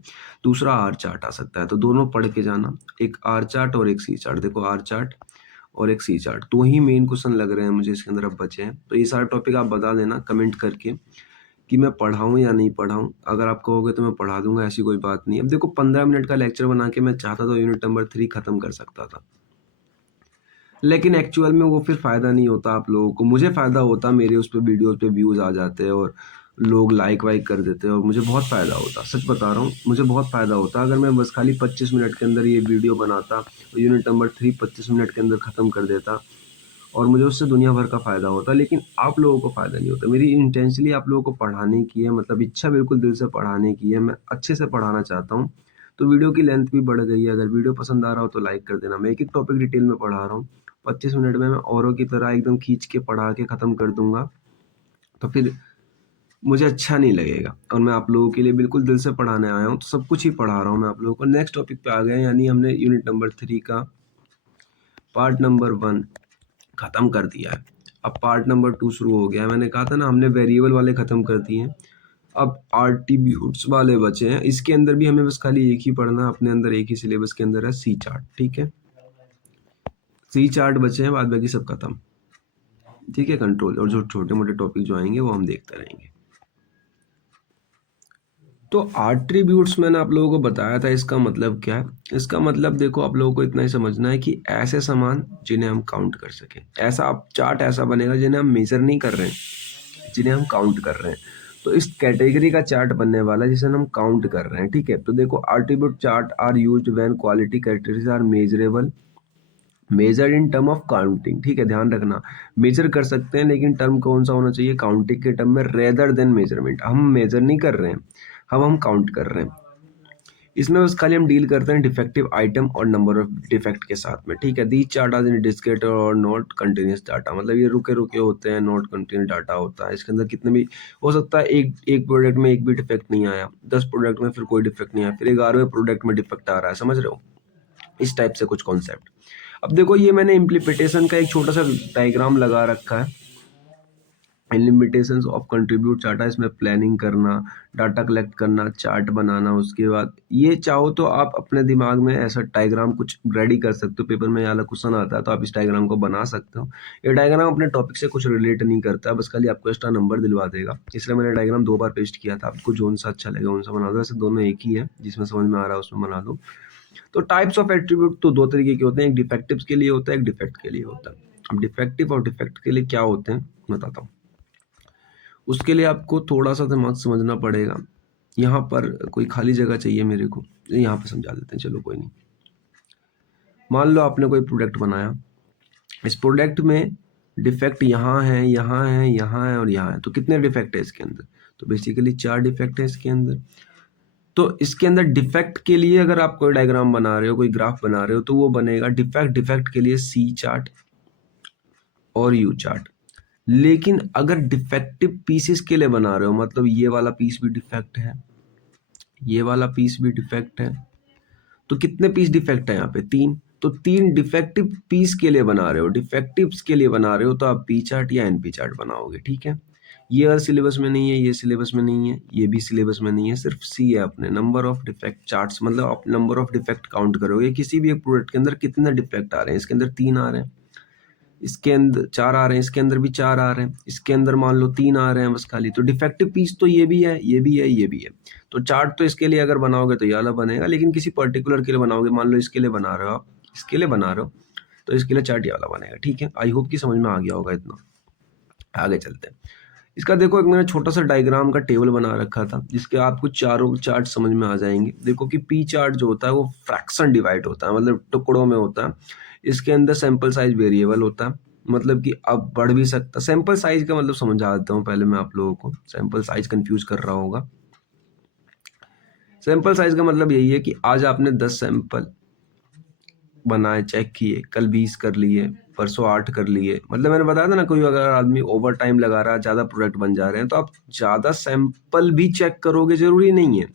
दूसरा R चार्ट आ सकता है, तो दोनों पढ़ के जाना, एक R चार्ट और एक C चार्ट। देखो R चार्ट और एक C चार्ट, दो ही मेन क्वेश्चन लग रहे हैं मुझे इसके अंदर अब बचे हैं। तो ये सारे टॉपिक आप बता देना कमेंट करके कि मैं पढ़ाऊँ या नहीं पढ़ाऊँ। अगर आप कहोगे तो मैं पढ़ा दूंगा, ऐसी कोई बात नहीं। अब देखो 15 मिनट का लेक्चर बना के मैं चाहता तो यूनिट नंबर 3 खत्म कर सकता था, लेकिन एक्चुअल में वो फिर फ़ायदा नहीं होता आप लोगों को, मुझे फ़ायदा होता, मेरे उस पे वीडियोस पे व्यूज़ आ जाते हैं और लोग लाइक वाइक कर देते हैं और मुझे बहुत फ़ायदा होता, सच बता रहा हूँ, मुझे बहुत फ़ायदा होता अगर मैं बस खाली 25 मिनट के अंदर ये वीडियो बनाता और यूनिट नंबर 3 25 मिनट के अंदर ख़त्म कर देता और मुझे उससे दुनिया भर का फ़ायदा होता। लेकिन आप लोगों को फ़ायदा नहीं होता। मेरी इंटेंशनली आप लोगों को पढ़ाने की है, मतलब इच्छा बिल्कुल दिल से पढ़ाने की है, मैं अच्छे से पढ़ाना चाहता हूँ। तो वीडियो की लेंथ भी बढ़ गई है, अगर वीडियो पसंद आ रहा हो तो लाइक कर देना। मैं एक एक टॉपिक डिटेल में पढ़ा रहा हूँ, 25 मिनट में मैं औरों की तरह एकदम खींच के पढ़ा के ख़त्म कर दूंगा, तो फिर मुझे अच्छा नहीं लगेगा और मैं आप लोगों के लिए बिल्कुल दिल से पढ़ाने आया हूँ, तो सब कुछ ही पढ़ा रहा हूँ मैं आप लोगों को। नेक्स्ट टॉपिक पे आ गए, यानी हमने यूनिट नंबर 3 का पार्ट नंबर 1 खत्म कर दिया है। अब पार्ट नंबर 2 शुरू हो गया है। मैंने कहा था ना, हमने वेरिएबल वाले खत्म कर दिए हैं, अब आर्टिब्यूट्स वाले बचे हैं। इसके अंदर भी हमें बस खाली एक ही पढ़ना है, अपने अंदर एक ही सिलेबस के अंदर है सी चार्ट, ठीक है। सी चार्ट बचे हैं, बाद बाकी सब खत्म, ठीक है। कंट्रोल और जो छोटे मोटे टॉपिक जो आएंगे वो हम देखते रहेंगे। तो एट्रीब्यूट्स मैंने आप लोगों को बताया था, इसका मतलब क्या है। इसका मतलब देखो, आप लोगों को इतना ही समझना है कि ऐसे सामान जिन्हें हम काउंट कर सकें। ऐसा आप चार्ट ऐसा बनेगा जिन्हें हम मेजर नहीं कर रहे हैं, जिन्हें हम काउंट कर रहे हैं। तो इस कैटेगरी का चार्ट बनने वाला है जिसे हम काउंट कर रहे हैं, ठीक है। तो देखो, attribute chart are used when quality characteristics are measurable, measure in term of counting, ठीक है। ध्यान रखना, मेजर कर सकते हैं लेकिन टर्म कौन सा होना चाहिए, काउंटिंग के टर्म में, रेदर देन मेजरमेंट। हम मेजर नहीं कर रहे हैं, हम काउंट कर रहे हैं। इसमें बस खाली हम डील करते हैं डिफेक्टिव आइटम और नंबर ऑफ डिफेक्ट के साथ में, ठीक है। These chart are in discrete और नॉट कंटिन्यूस डाटा, मतलब ये रुके रुके होते हैं, नॉट कंटिन्यूस डाटा होता है। इसके अंदर कितने भी हो सकता है, एक प्रोडक्ट में एक भी डिफेक्ट नहीं आया, 10 प्रोडक्ट में फिर कोई डिफेक्ट नहीं आया, फिर 11वें प्रोडक्ट में डिफेक्ट आ रहा है, समझ रहे हो, इस टाइप से कुछ कॉन्सेप्ट। अब देखो, ये मैंने इम्प्लीमेंटेशन का एक छोटा सा डायग्राम लगा रखा है, लिमिटेशंस ऑफ कंट्रीब्यूट चार्ट है। इसमें प्लानिंग करना, डाटा कलेक्ट करना, चार्ट बनाना, उसके बाद ये चाहो तो आप अपने दिमाग में ऐसा डायग्राम कुछ रेडी कर सकते हो। पेपर में वाला क्वेश्चन आता है तो आप इस डायग्राम को बना सकते हो। ये डायग्राम अपने टॉपिक से कुछ रिलेट नहीं करता, बस खाली आपको एक्स्ट्रा नंबर दिलवा देगा, इसलिए मैंने डायग्राम 2 बार पेस्ट किया था। आपको जोन सा अच्छा लगे उनसा बना दो, वैसे दोनों एक ही है, जिसमें समझ में आ रहा है उसमें बना दो। तो टाइप्स ऑफ एट्रीब्यूट तो 2 तरीके के होते हैं, एक डिफेक्टिव्स के लिए होता है, एक डिफेक्ट के लिए होता है। अब डिफेक्टिव और डिफेक्ट के लिए क्या होते हैं बताता हूँ। उसके लिए आपको थोड़ा सा दिमाग समझना पड़ेगा। यहाँ पर कोई खाली जगह चाहिए मेरे को, यहाँ पे समझा देते हैं, चलो कोई नहीं। मान लो आपने कोई प्रोडक्ट बनाया, इस प्रोडक्ट में डिफेक्ट यहाँ है, यहाँ है, यहाँ है और यहाँ है। तो कितने डिफेक्ट है इसके अंदर, तो बेसिकली 4 डिफेक्ट है इसके अंदर। तो इसके अंदर डिफेक्ट के लिए अगर आप कोई डायग्राम बना रहे हो, कोई ग्राफ बना रहे हो, तो वो बनेगा डिफेक्ट के लिए सी चार्ट और यू चार्ट। लेकिन अगर डिफेक्टिव पीसेस के लिए बना रहे हो, मतलब ये वाला पीस भी डिफेक्ट है, ये वाला पीस भी डिफेक्ट है, तो कितने पीस डिफेक्ट है यहाँ पे, 3। तो 3 डिफेक्टिव पीस के लिए बना रहे हो, डिफेक्टिव्स के लिए बना रहे हो, तो आप पी चार्ट या एनपी चार्ट बनाओगे, ठीक है। ये अगर सिलेबस में नहीं है, ये सिलेबस में नहीं है, ये भी सिलेबस में नहीं है, सिर्फ सी है अपने, नंबर ऑफ डिफेक्ट चार्ट्स, मतलब आप नंबर ऑफ डिफेक्ट काउंट करोगे किसी भी एक प्रोडक्ट के अंदर कितने डिफेक्ट आ रहे हैं। इसके अंदर 3 आ रहे हैं, इसके अंदर 4 आ रहे हैं, इसके अंदर भी 4 आ रहे हैं, इसके अंदर मान लो 3 आ रहे हैं बस खाली। तो डिफेक्टिव पीस तो ये भी है, ये भी है, ये भी है। तो चार्ट तो इसके लिए अगर बनाओगे तो ये वाला बनेगा, लेकिन किसी पर्टिकुलर के लिए बनाओगे, मान लो इसके लिए बना रहे हो आप, इसके लिए बना रहे हो, तो इसके लिए चार्ट ये वाला बनेगा, ठीक है। आई होप कि समझ में आ गया होगा इतना। आगे चलते हैं। इसका देखो, एक मैंने छोटा सा डायग्राम का टेबल बना रखा था, जिसके आपको चारों चार्ट समझ में आ जाएंगे। देखो कि पी चार्ट जो होता है वो फ्रैक्शन डिवाइड होता है, मतलब टुकड़ों में होता है। इसके अंदर सैंपल साइज वेरिएबल होता है, मतलब कि अब बढ़ भी सकता है। सैंपल साइज का मतलब समझा देता हूँ पहले मैं आप लोगों को, सैंपल साइज कंफ्यूज कर रहा होगा। सैंपल साइज का मतलब यही है कि आज आपने 10 सैंपल बनाए, चेक किए, कल 20 कर लिए, परसों 8 कर लिए। मतलब मैंने बताया था ना, कोई अगर आदमी ओवर टाइम लगा रहा है, ज़्यादा प्रोडक्ट बन जा रहे हैं, तो आप ज़्यादा सैंपल भी चेक करोगे, ज़रूरी नहीं है।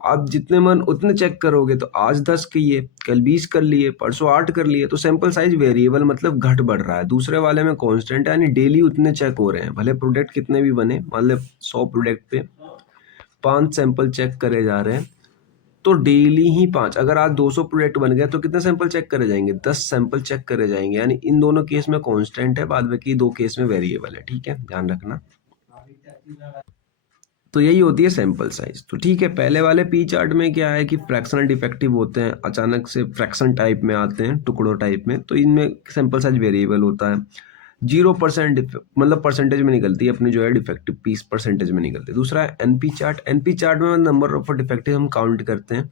आप जितने मन उतने चेक करोगे, तो आज 10 किए, कल 20 कर लिए, परसों 8 कर लिए, तो सैंपल साइज वेरिएबल मतलब घट बढ़ रहा है। दूसरे वाले में कांस्टेंट है, यानी डेली उतने चेक हो रहे हैं, भले प्रोडक्ट कितने भी बने। मान लो 100 प्रोडक्ट पे 5 सैंपल चेक करे जा रहे हैं, तो डेली ही 5। अगर आज 200 प्रोडक्ट बन गया तो कितने सैंपल चेक करे जाएंगे, 10 सैंपल चेक करे जाएंगे। यानी इन दोनों केस में कांस्टेंट है, बाद बाकी 2 केस में वेरिएबल है, ठीक है, ध्यान रखना। तो यही होती है सैंपल साइज। तो ठीक है, पहले वाले पी चार्ट में क्या है कि फ्रैक्शनल डिफेक्टिव होते हैं, अचानक से फ्रैक्शन टाइप में आते हैं, टुकड़ों टाइप में, तो इनमें सैंपल साइज वेरिएबल होता है। 0% मतलब परसेंटेज में निकलती है अपनी जो है डिफेक्टिव पीस, परसेंटेज में निकलती है। दूसरा है एनपी चार्ट। एनपी चार्ट में नंबर ऑफ डिफेक्टिव हम काउंट करते हैं,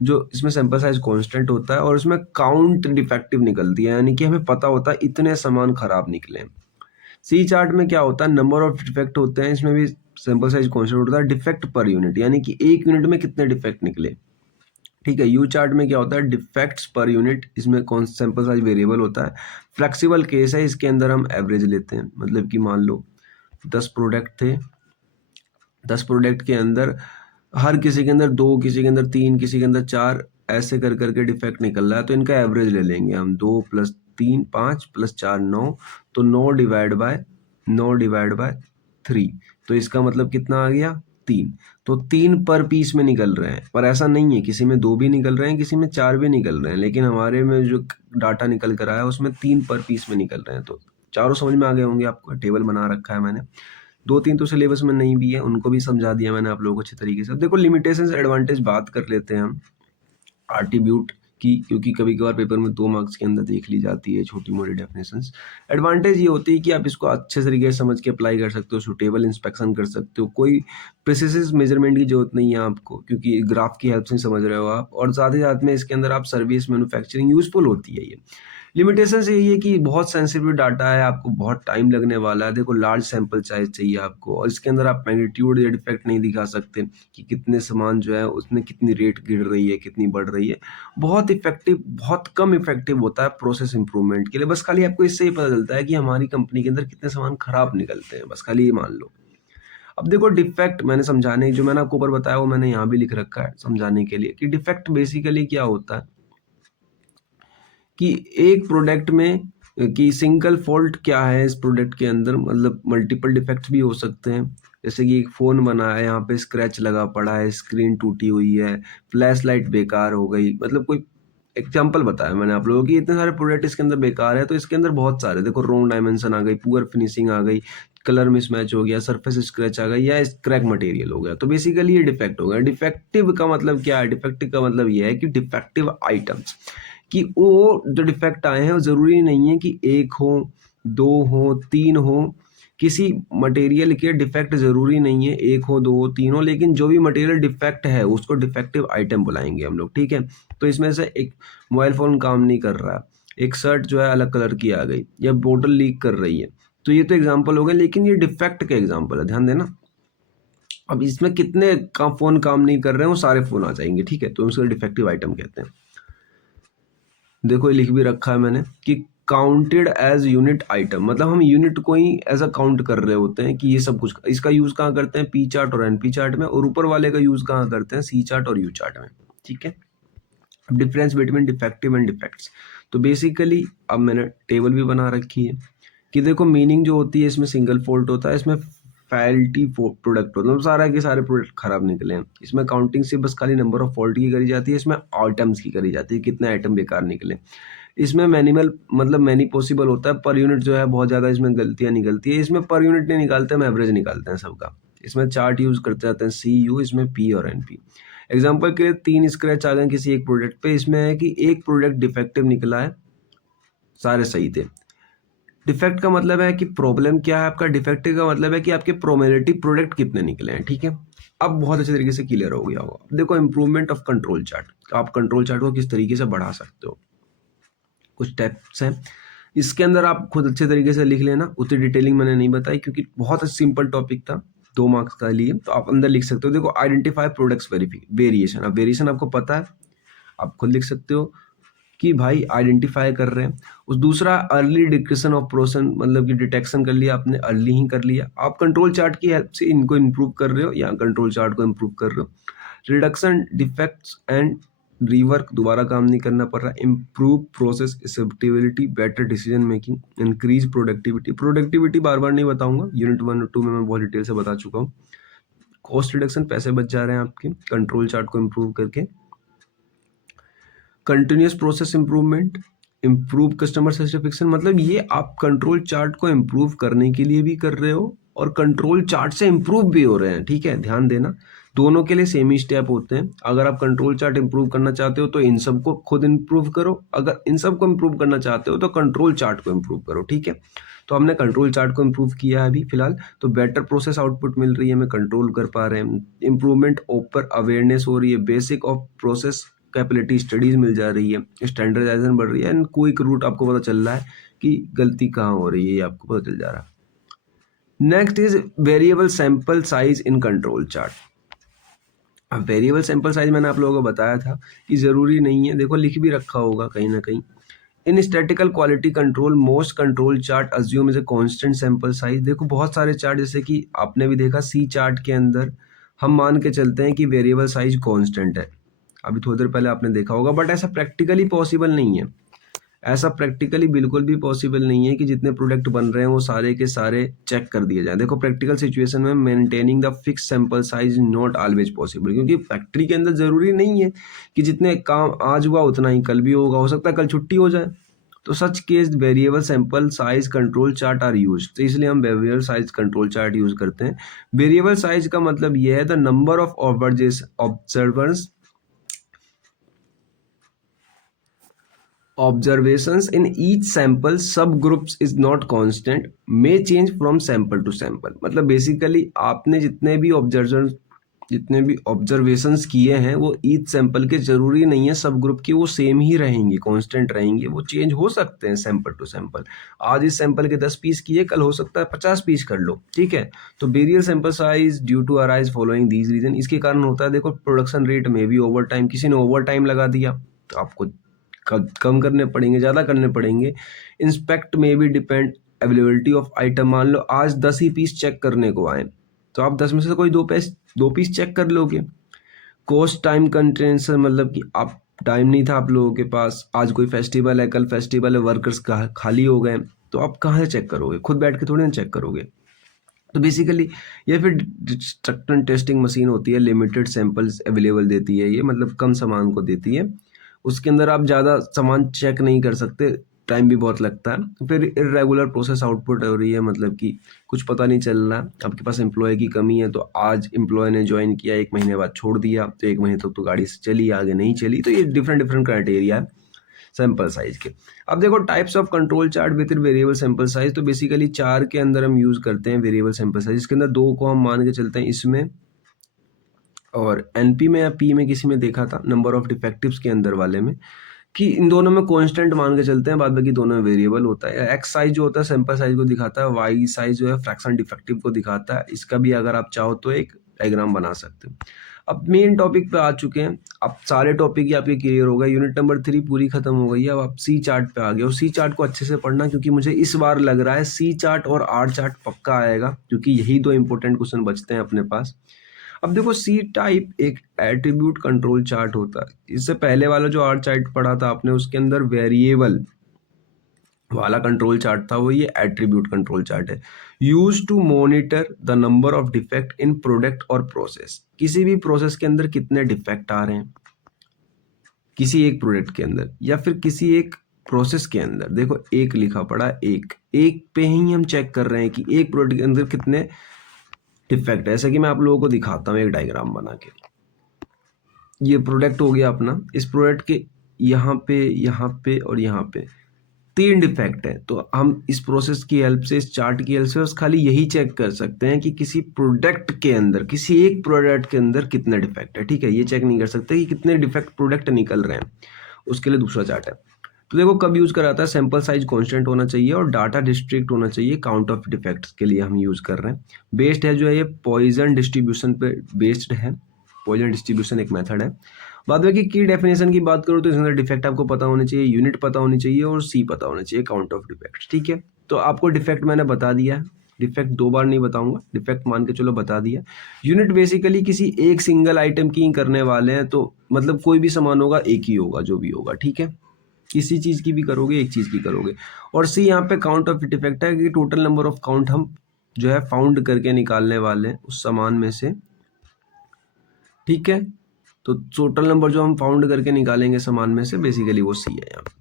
जो इसमें सैंपल साइज कांस्टेंट होता है और इसमें काउंट डिफेक्टिव निकलती है, यानी कि हमें पता होता है इतने सामान खराब निकले। सी चार्ट में क्या होता है, नंबर ऑफ डिफेक्ट होते हैं, इसमें भी सैंपल साइज कांस्टेंट होता है, डिफेक्ट पर यूनिट, यानी कि एक यूनिट में कितने डिफेक्ट निकले, ठीक है। यू चार्ट में क्या होता है, डिफेक्ट्स पर यूनिट, इसमें कौन सैंपल साइज वेरिएबल होता है। फ्लेक्सिबल केस है, इसके अंदर हम एवरेज लेते हैं, मतलब कि मान लो 10 प्रोडक्ट थे, 10 प्रोडक्ट के अंदर हर किसी के अंदर 2, किसी के अंदर 3, किसी के अंदर 4 ऐसे कर करके डिफेक्ट निकल रहा है। तो इनका एवरेज ले लेंगे हम, 2 + 3 5 + 4 9, तो 9 डिवाइड बाय 3, तो इसका मतलब कितना आ गया 3। तो 3 पर पीस में निकल रहे हैं, पर ऐसा नहीं है, किसी में 2 भी निकल रहे हैं, किसी में 4 भी निकल रहे हैं, लेकिन हमारे में जो डाटा निकल कर आया है उसमें 3 पर पीस में निकल रहे हैं। तो चारों समझ में आ गए होंगे, आपको टेबल बना रखा है मैंने। 2-3 तो सिलेबस में नहीं भी है, उनको भी समझा दिया मैंने आप लोगों को अच्छे तरीके से। अब देखो लिमिटेशंस एडवांटेज बात कर लेते हैं हम एट्रीब्यूट की, क्योंकि कभी-कभार पेपर में 2 मार्क्स के अंदर देख ली जाती है छोटी-मोटी डेफिनेशंस। एडवांटेज ये होती है कि आप इसको अच्छे तरीके से समझ के अप्लाई कर सकते हो, सुटेबल इंस्पेक्शन कर सकते हो, कोई प्रिसिसिस मेजरमेंट की ज़रूरत नहीं है आपको, क्योंकि ग्राफ की हेल्प से समझ रहे हो आप, और साथ ही साथ में इसके अंदर आप सर्विस मैन्युफैक्चरिंग यूज़फुल होती है ये। लिमिटेशंस यही है कि बहुत सेंसिटिव डाटा है, आपको बहुत टाइम लगने वाला है। देखो लार्ज सैंपल साइज़ चाहिए आपको, और इसके अंदर आप मैग्नीट्यूड या डिफेक्ट नहीं दिखा सकते कि कितने सामान जो है उसमें कितनी रेट गिर रही है, कितनी बढ़ रही है। बहुत इफेक्टिव, बहुत कम इफेक्टिव होता है प्रोसेस इंप्रूवमेंट के लिए। बस खाली आपको इससे ही पता चलता है कि हमारी कंपनी के अंदर कितने सामान खराब निकलते हैं, बस खाली ये मान लो। अब देखो डिफेक्ट मैंने समझाने, जो मैंने आपको ऊपर बताया वो मैंने यहाँ भी लिख रखा है समझाने के लिए, कि डिफेक्ट बेसिकली क्या होता है कि एक प्रोडक्ट में कि सिंगल फॉल्ट क्या है इस प्रोडक्ट के अंदर, मतलब मल्टीपल डिफेक्ट्स भी हो सकते हैं। जैसे कि एक फ़ोन बना है, यहाँ पे स्क्रैच लगा पड़ा है, स्क्रीन टूटी हुई है, फ्लैश लाइट बेकार हो गई, मतलब कोई एग्जांपल बताया मैंने आप लोगों की। इतने सारे प्रोडक्ट इसके अंदर बेकार है, तो इसके अंदर बहुत सारे देखो, रॉन्ग डायमेंशन आ गई, पुअर फिनिशिंग आ गई, कलर मिसमैच हो गया, सरफेस स्क्रैच आ गई, या क्रैक मटेरियल हो गया, तो बेसिकली ये डिफेक्ट हो गया। डिफेक्टिव का मतलब क्या है? डिफेक्टिव का मतलब ये है कि डिफेक्टिव आइटम्स, कि वो जो डिफेक्ट आए हैं वो ज़रूरी नहीं है कि 1 हो, 2 हो, 3 हो। किसी मटेरियल के डिफेक्ट ज़रूरी नहीं है 1 हो, 2 हो, 3 हो, लेकिन जो भी मटेरियल डिफेक्ट है उसको डिफेक्टिव आइटम बुलाएँगे हम लोग, ठीक है? तो इसमें से एक मोबाइल फ़ोन काम नहीं कर रहा है, एक शर्ट जो है अलग कलर की आ गई, या बोतल लीक कर रही है, तो ये तो एग्ज़ाम्पल हो गए, लेकिन ये डिफेक्ट के एग्ज़ाम्पल है, ध्यान देना। अब इसमें कितने फ़ोन काम नहीं कर रहे हैं, वो सारे फ़ोन आ जाएँगे, ठीक है? तो उसको डिफेक्टिव आइटम कहते हैं। देखो ये लिख भी रखा है मैंने कि काउंटेड एज यूनिट आइटम, मतलब हम यूनिट को ही एज अ काउंट कर रहे होते हैं कि ये सब कुछ। इसका यूज कहाँ करते हैं? पी चार्ट और एनपी चार्ट में, और ऊपर वाले का यूज कहाँ करते हैं? सी चार्ट और यू चार्ट में, ठीक है? अब difference between defective and defects, तो बेसिकली अब मैंने टेबल भी बना रखी है कि देखो मीनिंग जो होती है, इसमें सिंगल फॉल्ट होता है, इसमें फैल्टी प्रोडक्ट होता है, मतलब सारा के सारे प्रोडक्ट खराब निकले हैं। इसमें काउंटिंग से बस खाली नंबर ऑफ फॉल्ट की करी जाती है, इसमें आइटम्स की करी जाती है, कितने आइटम बेकार निकले। इसमें मैनिमल मतलब मैनी पॉसिबल होता है, पर यूनिट जो है बहुत ज़्यादा इसमें गलतियाँ निकलती है। इसमें पर यूनिट नहीं निकालते, हम एवरेज निकालते हैं सबका। इसमें चार्ट यूज़ करते जाते हैं, सी यू, इसमें पी और एन पी। एग्जाम्पल के लिए 3 स्क्रैच आ गए किसी एक प्रोडक्ट पे, इसमें है कि एक प्रोडक्ट डिफेक्टिव निकला है, सारे सही थे। डिफेक्ट का मतलब है कि प्रॉब्लम क्या है आपका, डिफेक्टिव का मतलब है कि आपके प्रोमेलेटिव प्रोडक्ट कितने निकले हैं, ठीक है? अब बहुत अच्छे तरीके से क्लियर हो गया होगा। देखो इंप्रूवमेंट ऑफ कंट्रोल चार्ट, आप कंट्रोल चार्ट को किस तरीके से बढ़ा सकते हो, कुछ स्टेप्स हैं। इसके अंदर आप खुद अच्छे तरीके से लिख लेना, उतनी डिटेलिंग मैंने नहीं बताई क्योंकि बहुत सिंपल टॉपिक था, 2 मार्क्स का लिए, तो आप अंदर लिख सकते हो। देखो आइडेंटिफाई प्रोडक्ट्स वेरिएशन, अब वेरिएशन आपको पता है, आप खुद लिख सकते हो कि भाई आइडेंटिफाई कर रहे हैं। उस दूसरा अर्ली डिटेक्शन ऑफ प्रोसेस, मतलब कि डिटेक्शन कर लिया आपने, अर्ली ही कर लिया। आप कंट्रोल चार्ट की हेल्प से इनको इम्प्रूव कर रहे हो, या कंट्रोल चार्ट को इम्प्रूव कर रहे हो। रिडक्शन डिफेक्ट्स एंड रीवर्क, दोबारा काम नहीं करना पड़ रहा। Improve process acceptability, better decision making, increase productivity. Productivity बार बार नहीं बताऊंगा, यूनिट 1 और 2 में मैं बहुत डिटेल से बता चुका हूँ। कॉस्ट रिडक्शन, पैसे बच जा रहे हैं आपके कंट्रोल चार्ट को इम्प्रूव करके। Continuous process improvement, improve customer satisfaction, मतलब ये आप कंट्रोल चार्ट को इम्प्रूव करने के लिए भी कर रहे हो और कंट्रोल चार्ट से इम्प्रूव भी हो रहे हैं, ठीक है? ध्यान देना, दोनों के लिए सेम ही स्टेप होते हैं। अगर आप कंट्रोल चार्ट इंप्रूव करना चाहते हो तो इन सबको खुद इंप्रूव करो, अगर इन सबको इंप्रूव करना चाहते हो तो कंट्रोल चार्ट को इंप्रूव करो, ठीक है? तो हमने कंट्रोल चार्ट को इंप्रूव किया है अभी फिलहाल, तो बेटर प्रोसेस आउटपुट मिल रही है, हमें कंट्रोल कर पा रहे हैं। इंप्रूवमेंट ऊपर अवेयरनेस हो रही है, basic of process capability studies मिल जा रही है, स्टैंडर्डाइजेशन बढ़ रही है, एंड क्विक रूट आपको पता चल रहा है कि गलती कहाँ हो रही है, ये आपको पता चल जा रहा है। Next is variable sample size in control chart. अब वेरिएबल सैंपल साइज मैंने आप लोगों को बताया था कि ज़रूरी नहीं है, देखो लिख भी रखा होगा कहीं ना कहीं in statistical quality control most control chart assume is a constant sample size. देखो बहुत सारे चार्ट, जैसे कि आपने भी देखा सी चार्ट के अंदर हम मान के चलते हैं कि वेरिएबल साइज कांस्टेंट है, अभी थोड़ी देर पहले आपने देखा होगा, बट ऐसा प्रैक्टिकली पॉसिबल नहीं है। ऐसा प्रैक्टिकली बिल्कुल भी पॉसिबल नहीं है कि जितने प्रोडक्ट बन रहे हैं वो सारे के सारे चेक कर दिए जाएं। देखो प्रैक्टिकल सिचुएशन में maintaining the fix sample size not always possible, क्योंकि फैक्ट्री के अंदर जरूरी नहीं है कि जितने काम आज हुआ उतना ही कल भी होगा, हो सकता है कल छुट्टी हो जाए। तो such case variable sample size control chart are use, तो इसलिए हम variable size control chart use करते हैं। वेरिएबल साइज का मतलब यह है the number of observers observations in each sample subgroups is not constant, may change from sample to sample। मतलब बेसिकली आपने जितने भी ऑब्जर्वेशंस किए हैं वो ईच सैंपल के जरूरी नहीं है सब ग्रुप की वो सेम ही रहेंगी, कांस्टेंट रहेंगी, वो चेंज हो सकते हैं सैंपल टू सैंपल। आज इस सैंपल के 10 पीस किए, कल हो सकता है 50 पीस कर लो, ठीक है। तो वेरियल sample size due to arise following these reason, इसके कारण होता है देखो प्रोडक्शन रेट में भी ओवर टाइम, किसी ने ओवर टाइम लगा दिया तो आपको कम करने पड़ेंगे, ज़्यादा करने पड़ेंगे। इंस्पेक्ट में भी डिपेंड अवेलेबिलिटी ऑफ आइटम, मान लो आज 10 ही पीस चेक करने को आए तो आप 10 में से कोई दो पीस चेक कर लोगे। कॉस्ट टाइम कंटेंशन, मतलब कि आप टाइम नहीं था आप लोगों के पास, आज कोई फेस्टिवल है, कल फेस्टिवल है, वर्कर्स खाली हो गए, तो आप कहाँ से चेक करोगे, खुद बैठ के थोड़ी ना चेक करोगे। तो बेसिकली ये फिर डिस्ट्रक्टर टेस्टिंग मशीन होती है, लिमिटेड सैंपल्स अवेलेबल देती है, ये मतलब कम सामान को देती है, उसके अंदर आप ज़्यादा सामान चेक नहीं कर सकते, टाइम भी बहुत लगता है। फिर इरेगुलर प्रोसेस आउटपुट हो रही है, मतलब कि कुछ पता नहीं चल रहा, आपके पास एम्प्लॉय की कमी है, तो आज एम्प्लॉय ने ज्वाइन किया, 1 महीने बाद छोड़ दिया, तो 1 महीने तक तो गाड़ी से चली, आगे नहीं चली। तो ये डिफरेंट डिफरेंट क्राइटेरिया है सैंपल साइज के। अब देखो types of control chart with variable sample size, तो बेसिकली 4 के अंदर हम यूज करते हैं वेरिएबल सैंपल साइज, इसके अंदर 2 को हम मान के चलते हैं इसमें, और एनपी में या पी में किसी में देखा था नंबर ऑफ डिफेक्टिव्स के अंदर वाले में, कि इन दोनों में कांस्टेंट मान के चलते हैं, बाद बाकी दोनों में वेरिएबल होता है। एक्स साइज जो होता है सैंपल साइज को दिखाता है, वाई साइज जो है फ्रैक्शन डिफेक्टिव को दिखाता है। इसका भी अगर आप चाहो तो एक डायग्राम बना सकते हो। अब मेन टॉपिक पे आ चुके हैं, अब सारे टॉपिक ही आपके क्लियर हो गए, यूनिट नंबर 3 पूरी खत्म हो गई है। अब आप सी चार्ट पे आ गए, और सी चार्ट को अच्छे से पढ़ना, क्योंकि मुझे इस बार लग रहा है सी चार्ट और आर चार्ट पक्का आएगा, क्योंकि यही 2 इंपॉर्टेंट क्वेश्चन बचते हैं अपने पास। अब देखो सी टाइप एक एट्रीब्यूट कंट्रोल चार्ट होता है, इससे पहले वाला जो आर चार्ट पढ़ा था आपने उसके अंदर वेरिएबल वाला कंट्रोल चार्ट था, वो ये एट्रीब्यूट कंट्रोल चार्ट है। Use to monitor the number of defect in product और प्रोसेस, किसी भी प्रोसेस के अंदर कितने डिफेक्ट आ रहे हैं, किसी एक प्रोडक्ट के अंदर या फिर किसी एक प्रोसेस के अंदर। देखो एक लिखा पड़ा, एक पे ही हम चेक कर रहे हैं कि एक प्रोडक्ट के अंदर कितने डिफेक्ट है। ऐसा कि मैं आप लोगों को दिखाता हूँ एक डायग्राम बना के, ये प्रोडक्ट हो गया अपना, इस प्रोडक्ट के यहाँ पे और यहाँ पे 3 डिफेक्ट है, तो हम इस प्रोसेस की हेल्प से, इस चार्ट की हेल्प से बस खाली यही चेक कर सकते हैं कि किसी प्रोडक्ट के अंदर, किसी एक प्रोडक्ट के अंदर कितने डिफेक्ट है, ठीक है। ये चेक नहीं कर सकते कि कितने डिफेक्ट प्रोडक्ट निकल रहे हैं, उसके लिए दूसरा चार्ट है। तो देखो कब यूज कराता है, सैंपल साइज कांस्टेंट होना चाहिए और डाटा डिस्ट्रिक्ट होना चाहिए, काउंट ऑफ डिफेक्ट्स के लिए हम यूज कर रहे हैं। बेस्ड है जो है ये पॉइजन डिस्ट्रीब्यूशन पे बेस्ड है, पॉइजन डिस्ट्रीब्यूशन एक मेथड है। बाद में की डेफिनेशन की बात करूँ तो इसके अंदर डिफेक्ट आपको पता होनी चाहिए, यूनिट पता होनी चाहिए और सी पता होना चाहिए, काउंट ऑफ डिफेक्ट, ठीक है। तो आपको डिफेक्ट मैंने बता दिया, डिफेक्ट 2 बार नहीं बताऊंगा, डिफेक्ट मान के चलो बता दिया। यूनिट बेसिकली किसी एक सिंगल आइटम की करने वाले हैं, तो मतलब कोई भी सामान होगा एक ही होगा जो भी होगा, ठीक है। किसी चीज की भी करोगे एक चीज की करोगे। और सी यहाँ पे काउंट ऑफ डिफेक्ट है कि टोटल नंबर ऑफ काउंट हम जो है फाउंड करके निकालने वाले हैं उस सामान में से, ठीक है। तो टोटल नंबर जो हम फाउंड करके निकालेंगे सामान में से, बेसिकली वो सी है यहाँ पे।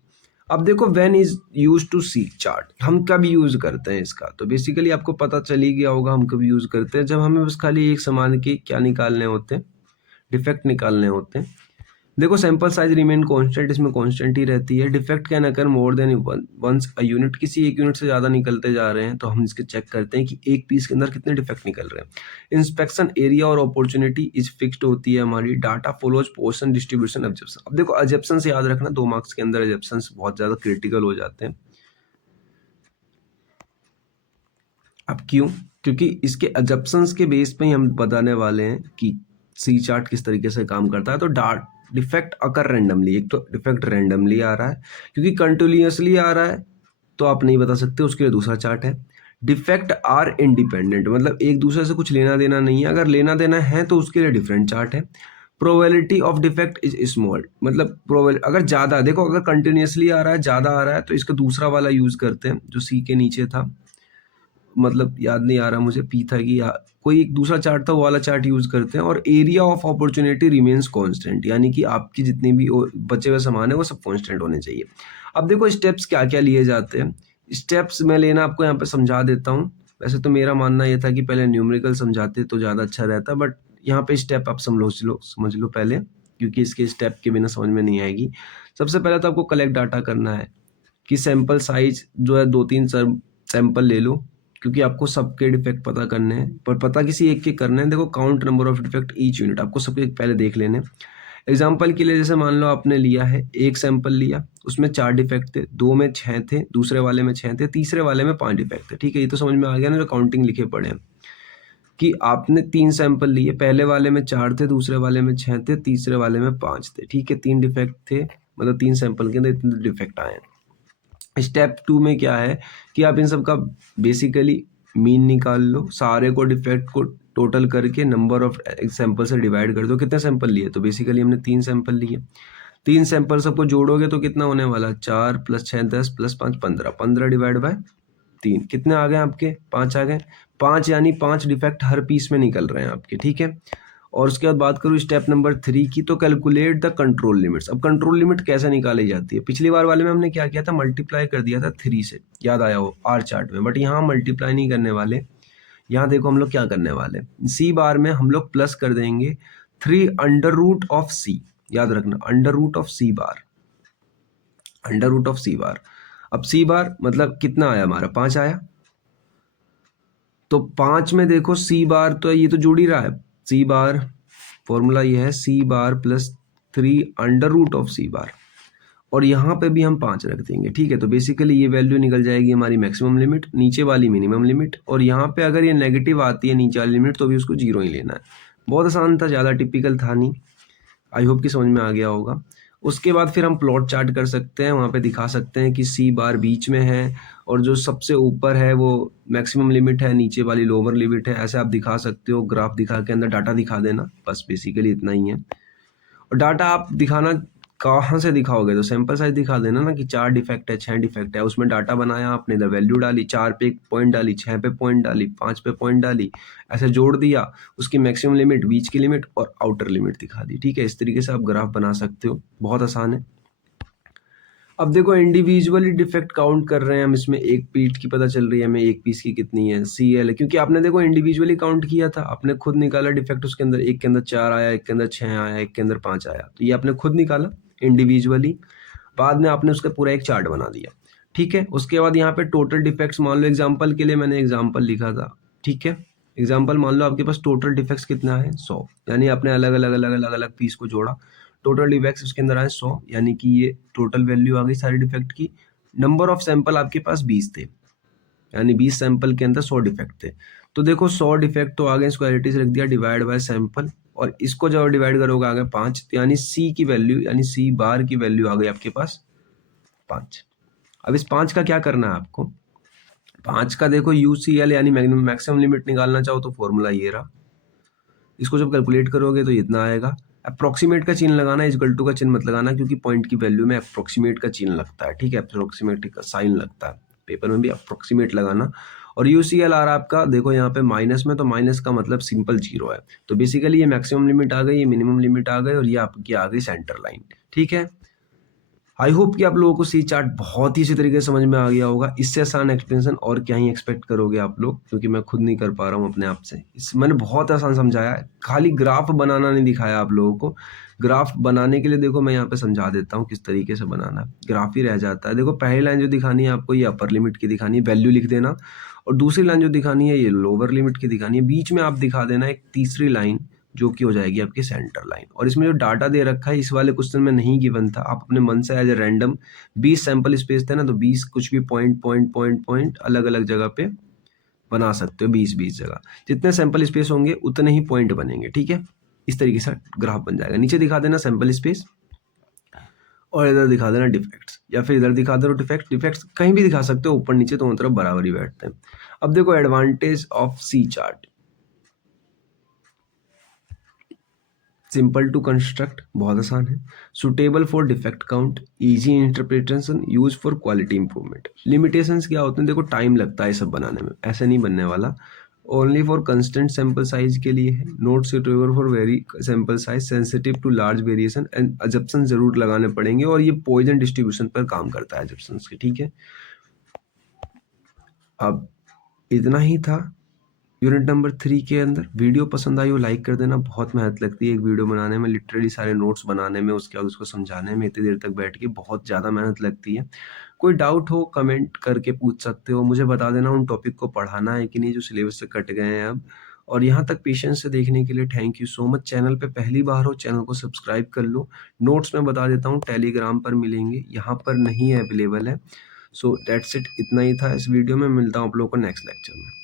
अब देखो when is use to C chart, हम कब यूज करते हैं इसका, तो बेसिकली आपको पता चल ही गया होगा हम कब यूज करते हैं, जब हमें बस खाली एक सामान के क्या निकालने होते हैं, डिफेक्ट निकालने होते हैं। देखो सैंपल साइज रिमेन कांस्टेंट, इसमें कांस्टेंट ही रहती है। Defect can occur more than once a unit, किसी एक यूनिट से ज़्यादा निकलते जा रहे हैं तो हम इसके चेक करते हैं कि एक पीस के अंदर कितने डिफेक्ट निकल रहे हैं। इंस्पेक्शन एरिया और अपॉर्चुनिटी इज फिक्स्ड होती है हमारी। Data follows Poisson distribution assumption. अब देखो एब्जप्शन से याद रखना, 2 मार्क्स के अंदर एब्जप्शन बहुत ज़्यादा क्रिटिकल हो जाते हैं। अब क्यों, क्योंकि इसके एब्जप्शंस के बेस पे ही हम बताने वाले हैं कि सी चार्ट किस तरीके से काम करता है। तो डिफेक्ट अकर रैंडमली, एक तो डिफेक्ट रैंडमली आ रहा है, क्योंकि कंटिन्यूअसली आ रहा है तो आप नहीं बता सकते, उसके लिए दूसरा चार्ट है। डिफेक्ट आर इंडिपेंडेंट, मतलब एक दूसरे से कुछ लेना देना नहीं है, अगर लेना देना है तो उसके लिए डिफरेंट चार्ट है। Probability of defect is small, मतलब प्रोबेबिलिटी अगर ज़्यादा, देखो अगर कंटिन्यूअसली आ रहा है, ज़्यादा आ रहा है, तो इसका दूसरा वाला यूज़ करते हैं जो सी के नीचे था, मतलब याद नहीं आ रहा मुझे, पी था कि कोई एक दूसरा चार्ट था, वो वाला चार्ट यूज करते हैं। और area of opportunity remains constant, यानी कि आपकी जितने भी बचे हुए सामान है वो सब कांस्टेंट होने चाहिए। अब देखो स्टेप्स क्या क्या लिए जाते हैं, स्टेप्स मैं लेना आपको यहाँ पे समझा देता हूँ। वैसे तो मेरा मानना ये था कि पहले न्यूमेरिकल समझाते तो ज़्यादा अच्छा रहता, बट यहाँ पे स्टेप आप समझ लो पहले, क्योंकि इसके स्टेप के बिना समझ में नहीं आएगी। सबसे पहले तो आपको कलेक्ट डाटा करना है कि सैंपल साइज जो है 2-3 सैंपल ले लो, क्योंकि आपको सबके डिफेक्ट पता करने हैं, पर पता किसी एक के करने हैं। देखो count number of defect each unit, आपको सबके पहले देख लेने। एग्जाम्पल के लिए जैसे मान लो आपने लिया है, एक सैंपल लिया, उसमें 4 डिफेक्ट थे, 2 में 6 थे, दूसरे वाले में 6 थे, तीसरे वाले में 5 डिफेक्ट थे। ठीक है, ये तो समझ में आ गया ना, जो काउंटिंग लिखे पड़े हैं कि आपने 3 सैंपल लिए, पहले वाले में 4 थे, दूसरे वाले में 6 थे, तीसरे वाले में 5 थे। ठीक है, 3 डिफेक्ट थे, मतलब 3 सैंपल के अंदर इतने डिफेक्ट आए हैं। स्टेप 2 में क्या है कि आप इन सब का बेसिकली मीन निकाल लो, सारे को डिफेक्ट को टोटल करके नंबर ऑफ सैंपल से डिवाइड कर दो। कितने सैंपल लिए, तो बेसिकली हमने 3 सैंपल लिए, 3 सैंपल सबको जोड़ोगे तो कितना होने वाला, 4 + 6 10 + 5 15, 15 डिवाइड बाय 3, कितने आ गए आपके, 5 आ गए। 5 यानी 5 डिफेक्ट हर पीस में निकल रहे हैं आपके। ठीक है, और उसके बाद बात करूँ स्टेप नंबर 3 की, तो कैलकुलेट द कंट्रोल लिमिट्स। अब कंट्रोल लिमिट कैसे निकाली जाती है, पिछली बार वाले में हमने क्या किया था, मल्टीप्लाई कर दिया था 3 से, याद आया हो आर चार्ट में, बट यहाँ मल्टीप्लाई नहीं करने वाले। यहाँ देखो हम लोग क्या करने वाले, सी बार में हम लोग प्लस कर देंगे 3 अंडर रूट ऑफ सी, याद रखना under root of C bar, under root of C bar. अब सी बार मतलब कितना आया हमारा, 5 आया, तो 5 में देखो सी बार तो ये तो जुड़ ही रहा है, सी बार फॉर्मूला ये है सी बार +3 अंडर रूट ऑफ सी बार, और यहाँ पे भी हम 5 रख देंगे। ठीक है, तो बेसिकली ये वैल्यू निकल जाएगी हमारी मैक्सिमम लिमिट, नीचे वाली मिनिमम लिमिट, और यहाँ पे अगर ये नेगेटिव आती है नीचे वाली लिमिट तो भी उसको 0 ही लेना है। बहुत आसान था, ज़्यादा टिपिकल था नहीं, आई होप कि समझ में आ गया होगा। उसके बाद फिर हम प्लॉट चार्ट कर सकते हैं, वहाँ पे दिखा सकते हैं कि सी बार बीच में है और जो सबसे ऊपर है वो मैक्सिमम लिमिट है, नीचे वाली लोअर लिमिट है, ऐसे आप दिखा सकते हो। ग्राफ दिखा के अंदर डाटा दिखा देना, बस बेसिकली इतना ही है। और डाटा आप दिखाना कहाँ से दिखाओगे, तो सैंपल साइज दिखा देना ना कि 4 डिफेक्ट है, 6 डिफेक्ट है, उसमें डाटा बनाया आपने, इधर वैल्यू डाली, 4 पे एक पॉइंट डाली, 6 पे पॉइंट डाली, 5 पे पॉइंट डाली, ऐसे जोड़ दिया, उसकी मैक्सिमम लिमिट, बीच की लिमिट और आउटर लिमिट दिखा दी। ठीक है, इस तरीके से आप ग्राफ बना सकते हो, बहुत आसान है। अब देखो इंडिविजुअली डिफेक्ट काउंट कर रहे हैं हम, इसमें एक पीस की पता चल रही है हमें, एक पीस की कितनी है, CL है, क्योंकि आपने देखो इंडिविजुअली काउंट किया था, आपने खुद निकाला डिफेक्ट, उसके अंदर एक के अंदर 4 आया, एक के अंदर 6 आया, एक के अंदर 5 आया, तो ये आपने खुद निकाला इंडिविजुअली, बाद में आपने उसका पूरा एक चार्ट बना दिया। ठीक है, उसके बाद यहाँ पे टोटल डिफेक्ट्स मान लो, एग्जाम्पल के लिए मैंने एग्जाम्पल लिखा था। ठीक है, एग्जाम्पल मान लो आपके पास टोटल डिफेक्ट्स कितना है, 100, यानी आपने अलग अलग अलग अलग अलग पीस को जोड़ा, टोटल डिफेक्ट्स उसके अंदर आए 100, यानी कि ये टोटल वैल्यू आ गई सारी डिफेक्ट की। नंबर ऑफ सैंपल आपके पास 20 थे, यानी 20 सैंपल के अंदर 100 डिफेक्ट थे। तो देखो 100 डिफेक्ट तो आ गए, स्क्वायरिटी से रख दिया, डिवाइड बाय सैंपल, और इसको जब डिवाइड करोगे आ गए 5, तो यानी सी की वैल्यू, यानी सी बार की वैल्यू आ गई आपके पास 5। अब इस 5 का क्या करना है आपको, 5 का देखो UCL यानी मैक्सिमम लिमिट निकालना चाहो तो फॉर्मूला ये रहा, इसको जब कैलकुलेट करोगे तो इतना आएगा। अप्रोक्सीमेट का चिन्ह लगाना, इक्वल टू का चिन्ह मत लगाना, क्योंकि पॉइंट की वैल्यू में अप्रोक्सीमेट का चिन्ह लगता है। ठीक है, अप्रोक्सीमेट का साइन लगता है, पेपर में भी अप्रोक्सीमेट लगाना। और UCL आ रहा है आपका, देखो यहाँ पे माइनस में, तो माइनस का मतलब सिंपल 0 है, तो बेसिकली ये मैक्सिमम लिमिट आ गई, ये मिनिमम लिमिट आ गई, और ये आपकी आ गई सेंटर लाइन। ठीक है, आई होप कि आप लोगों को सी चार्ट बहुत ही अच्छी तरीके से समझ में आ गया होगा। इससे आसान एक्सप्लेनेशन और क्या ही एक्सपेक्ट करोगे आप लोग, क्योंकि मैं खुद नहीं कर पा रहा हूँ अपने आप से। मैंने बहुत आसान समझाया है, खाली ग्राफ बनाना नहीं दिखाया आप लोगों को। ग्राफ बनाने के लिए देखो मैं यहाँ पे समझा देता हूँ किस तरीके से बनाना है, ग्राफ ही रह जाता है। देखो पहली लाइन जो दिखानी है आपको, ये अपर लिमिट की दिखानी है, वैल्यू लिख देना, और दूसरी लाइन जो दिखानी है ये लोअर लिमिट की दिखानी है। बीच में आप दिखा देना एक तीसरी लाइन जो कि हो जाएगी आपकी सेंटर लाइन। और इसमें जो डाटा दे रखा है इस वाले क्वेश्चन में नहीं गिवन था, आप अपने मन से as a random 20 sample space थे ना, तो 20 कुछ भी पॉइंट पॉइंट पॉइंट पॉइंट अलग अलग जगह पे बना सकते हो, 20 20 जगह, जितने सैंपल स्पेस होंगे उतने ही पॉइंट बनेंगे। ठीक है, इस तरीके से ग्राफ बन जाएगा। नीचे दिखा देना सैंपल स्पेस और इधर दिखा देना डिफेक्ट्स, या फिर इधर दिखा दो डिफेक्ट्स। डिफेक्ट्स कहीं भी दिखा सकते हो, ऊपर नीचे दोनों तरफ बराबर ही बैठते हैं। अब देखो advantage of C chart, simple to construct, बहुत आसान है। Suitable for defect count, easy interpretation, use for quality improvement. Limitations क्या होते हैं, देखो टाइम लगता है ये सब बनाने में, ऐसे नहीं बनने वाला। Only for constant sample size के लिए है, not suitable for very sample size, sensitive to large variation and assumption जरूर लगाने पड़ेंगे, और ये पॉइजन डिस्ट्रीब्यूशन पर काम करता है अजप्शन के, ठीक है। अब इतना ही था यूनिट नंबर 3 के अंदर। वीडियो पसंद आई हो लाइक कर देना, बहुत मेहनत लगती है एक वीडियो बनाने में, लिटरली सारे नोट्स बनाने में, उसके बाद उसको समझाने में इतनी देर तक बैठ के बहुत ज़्यादा मेहनत लगती है। कोई डाउट हो कमेंट करके पूछ सकते हो, मुझे बता देना उन टॉपिक को पढ़ाना है कि नहीं जो सिलेबस से कट गए हैं अब। और यहाँ तक पेशेंस से देखने के लिए thank you so much. Channel पे पहली बार हो, चैनल को सब्सक्राइब कर लो। नोट्स मैं बता देता हूँ टेलीग्राम पर मिलेंगे, यहाँ पर नहीं अवेलेबल है। सो दैट्स इट, इतना ही था इस वीडियो में। मिलता हूँ आप लोगों को नेक्स्ट लेक्चर में।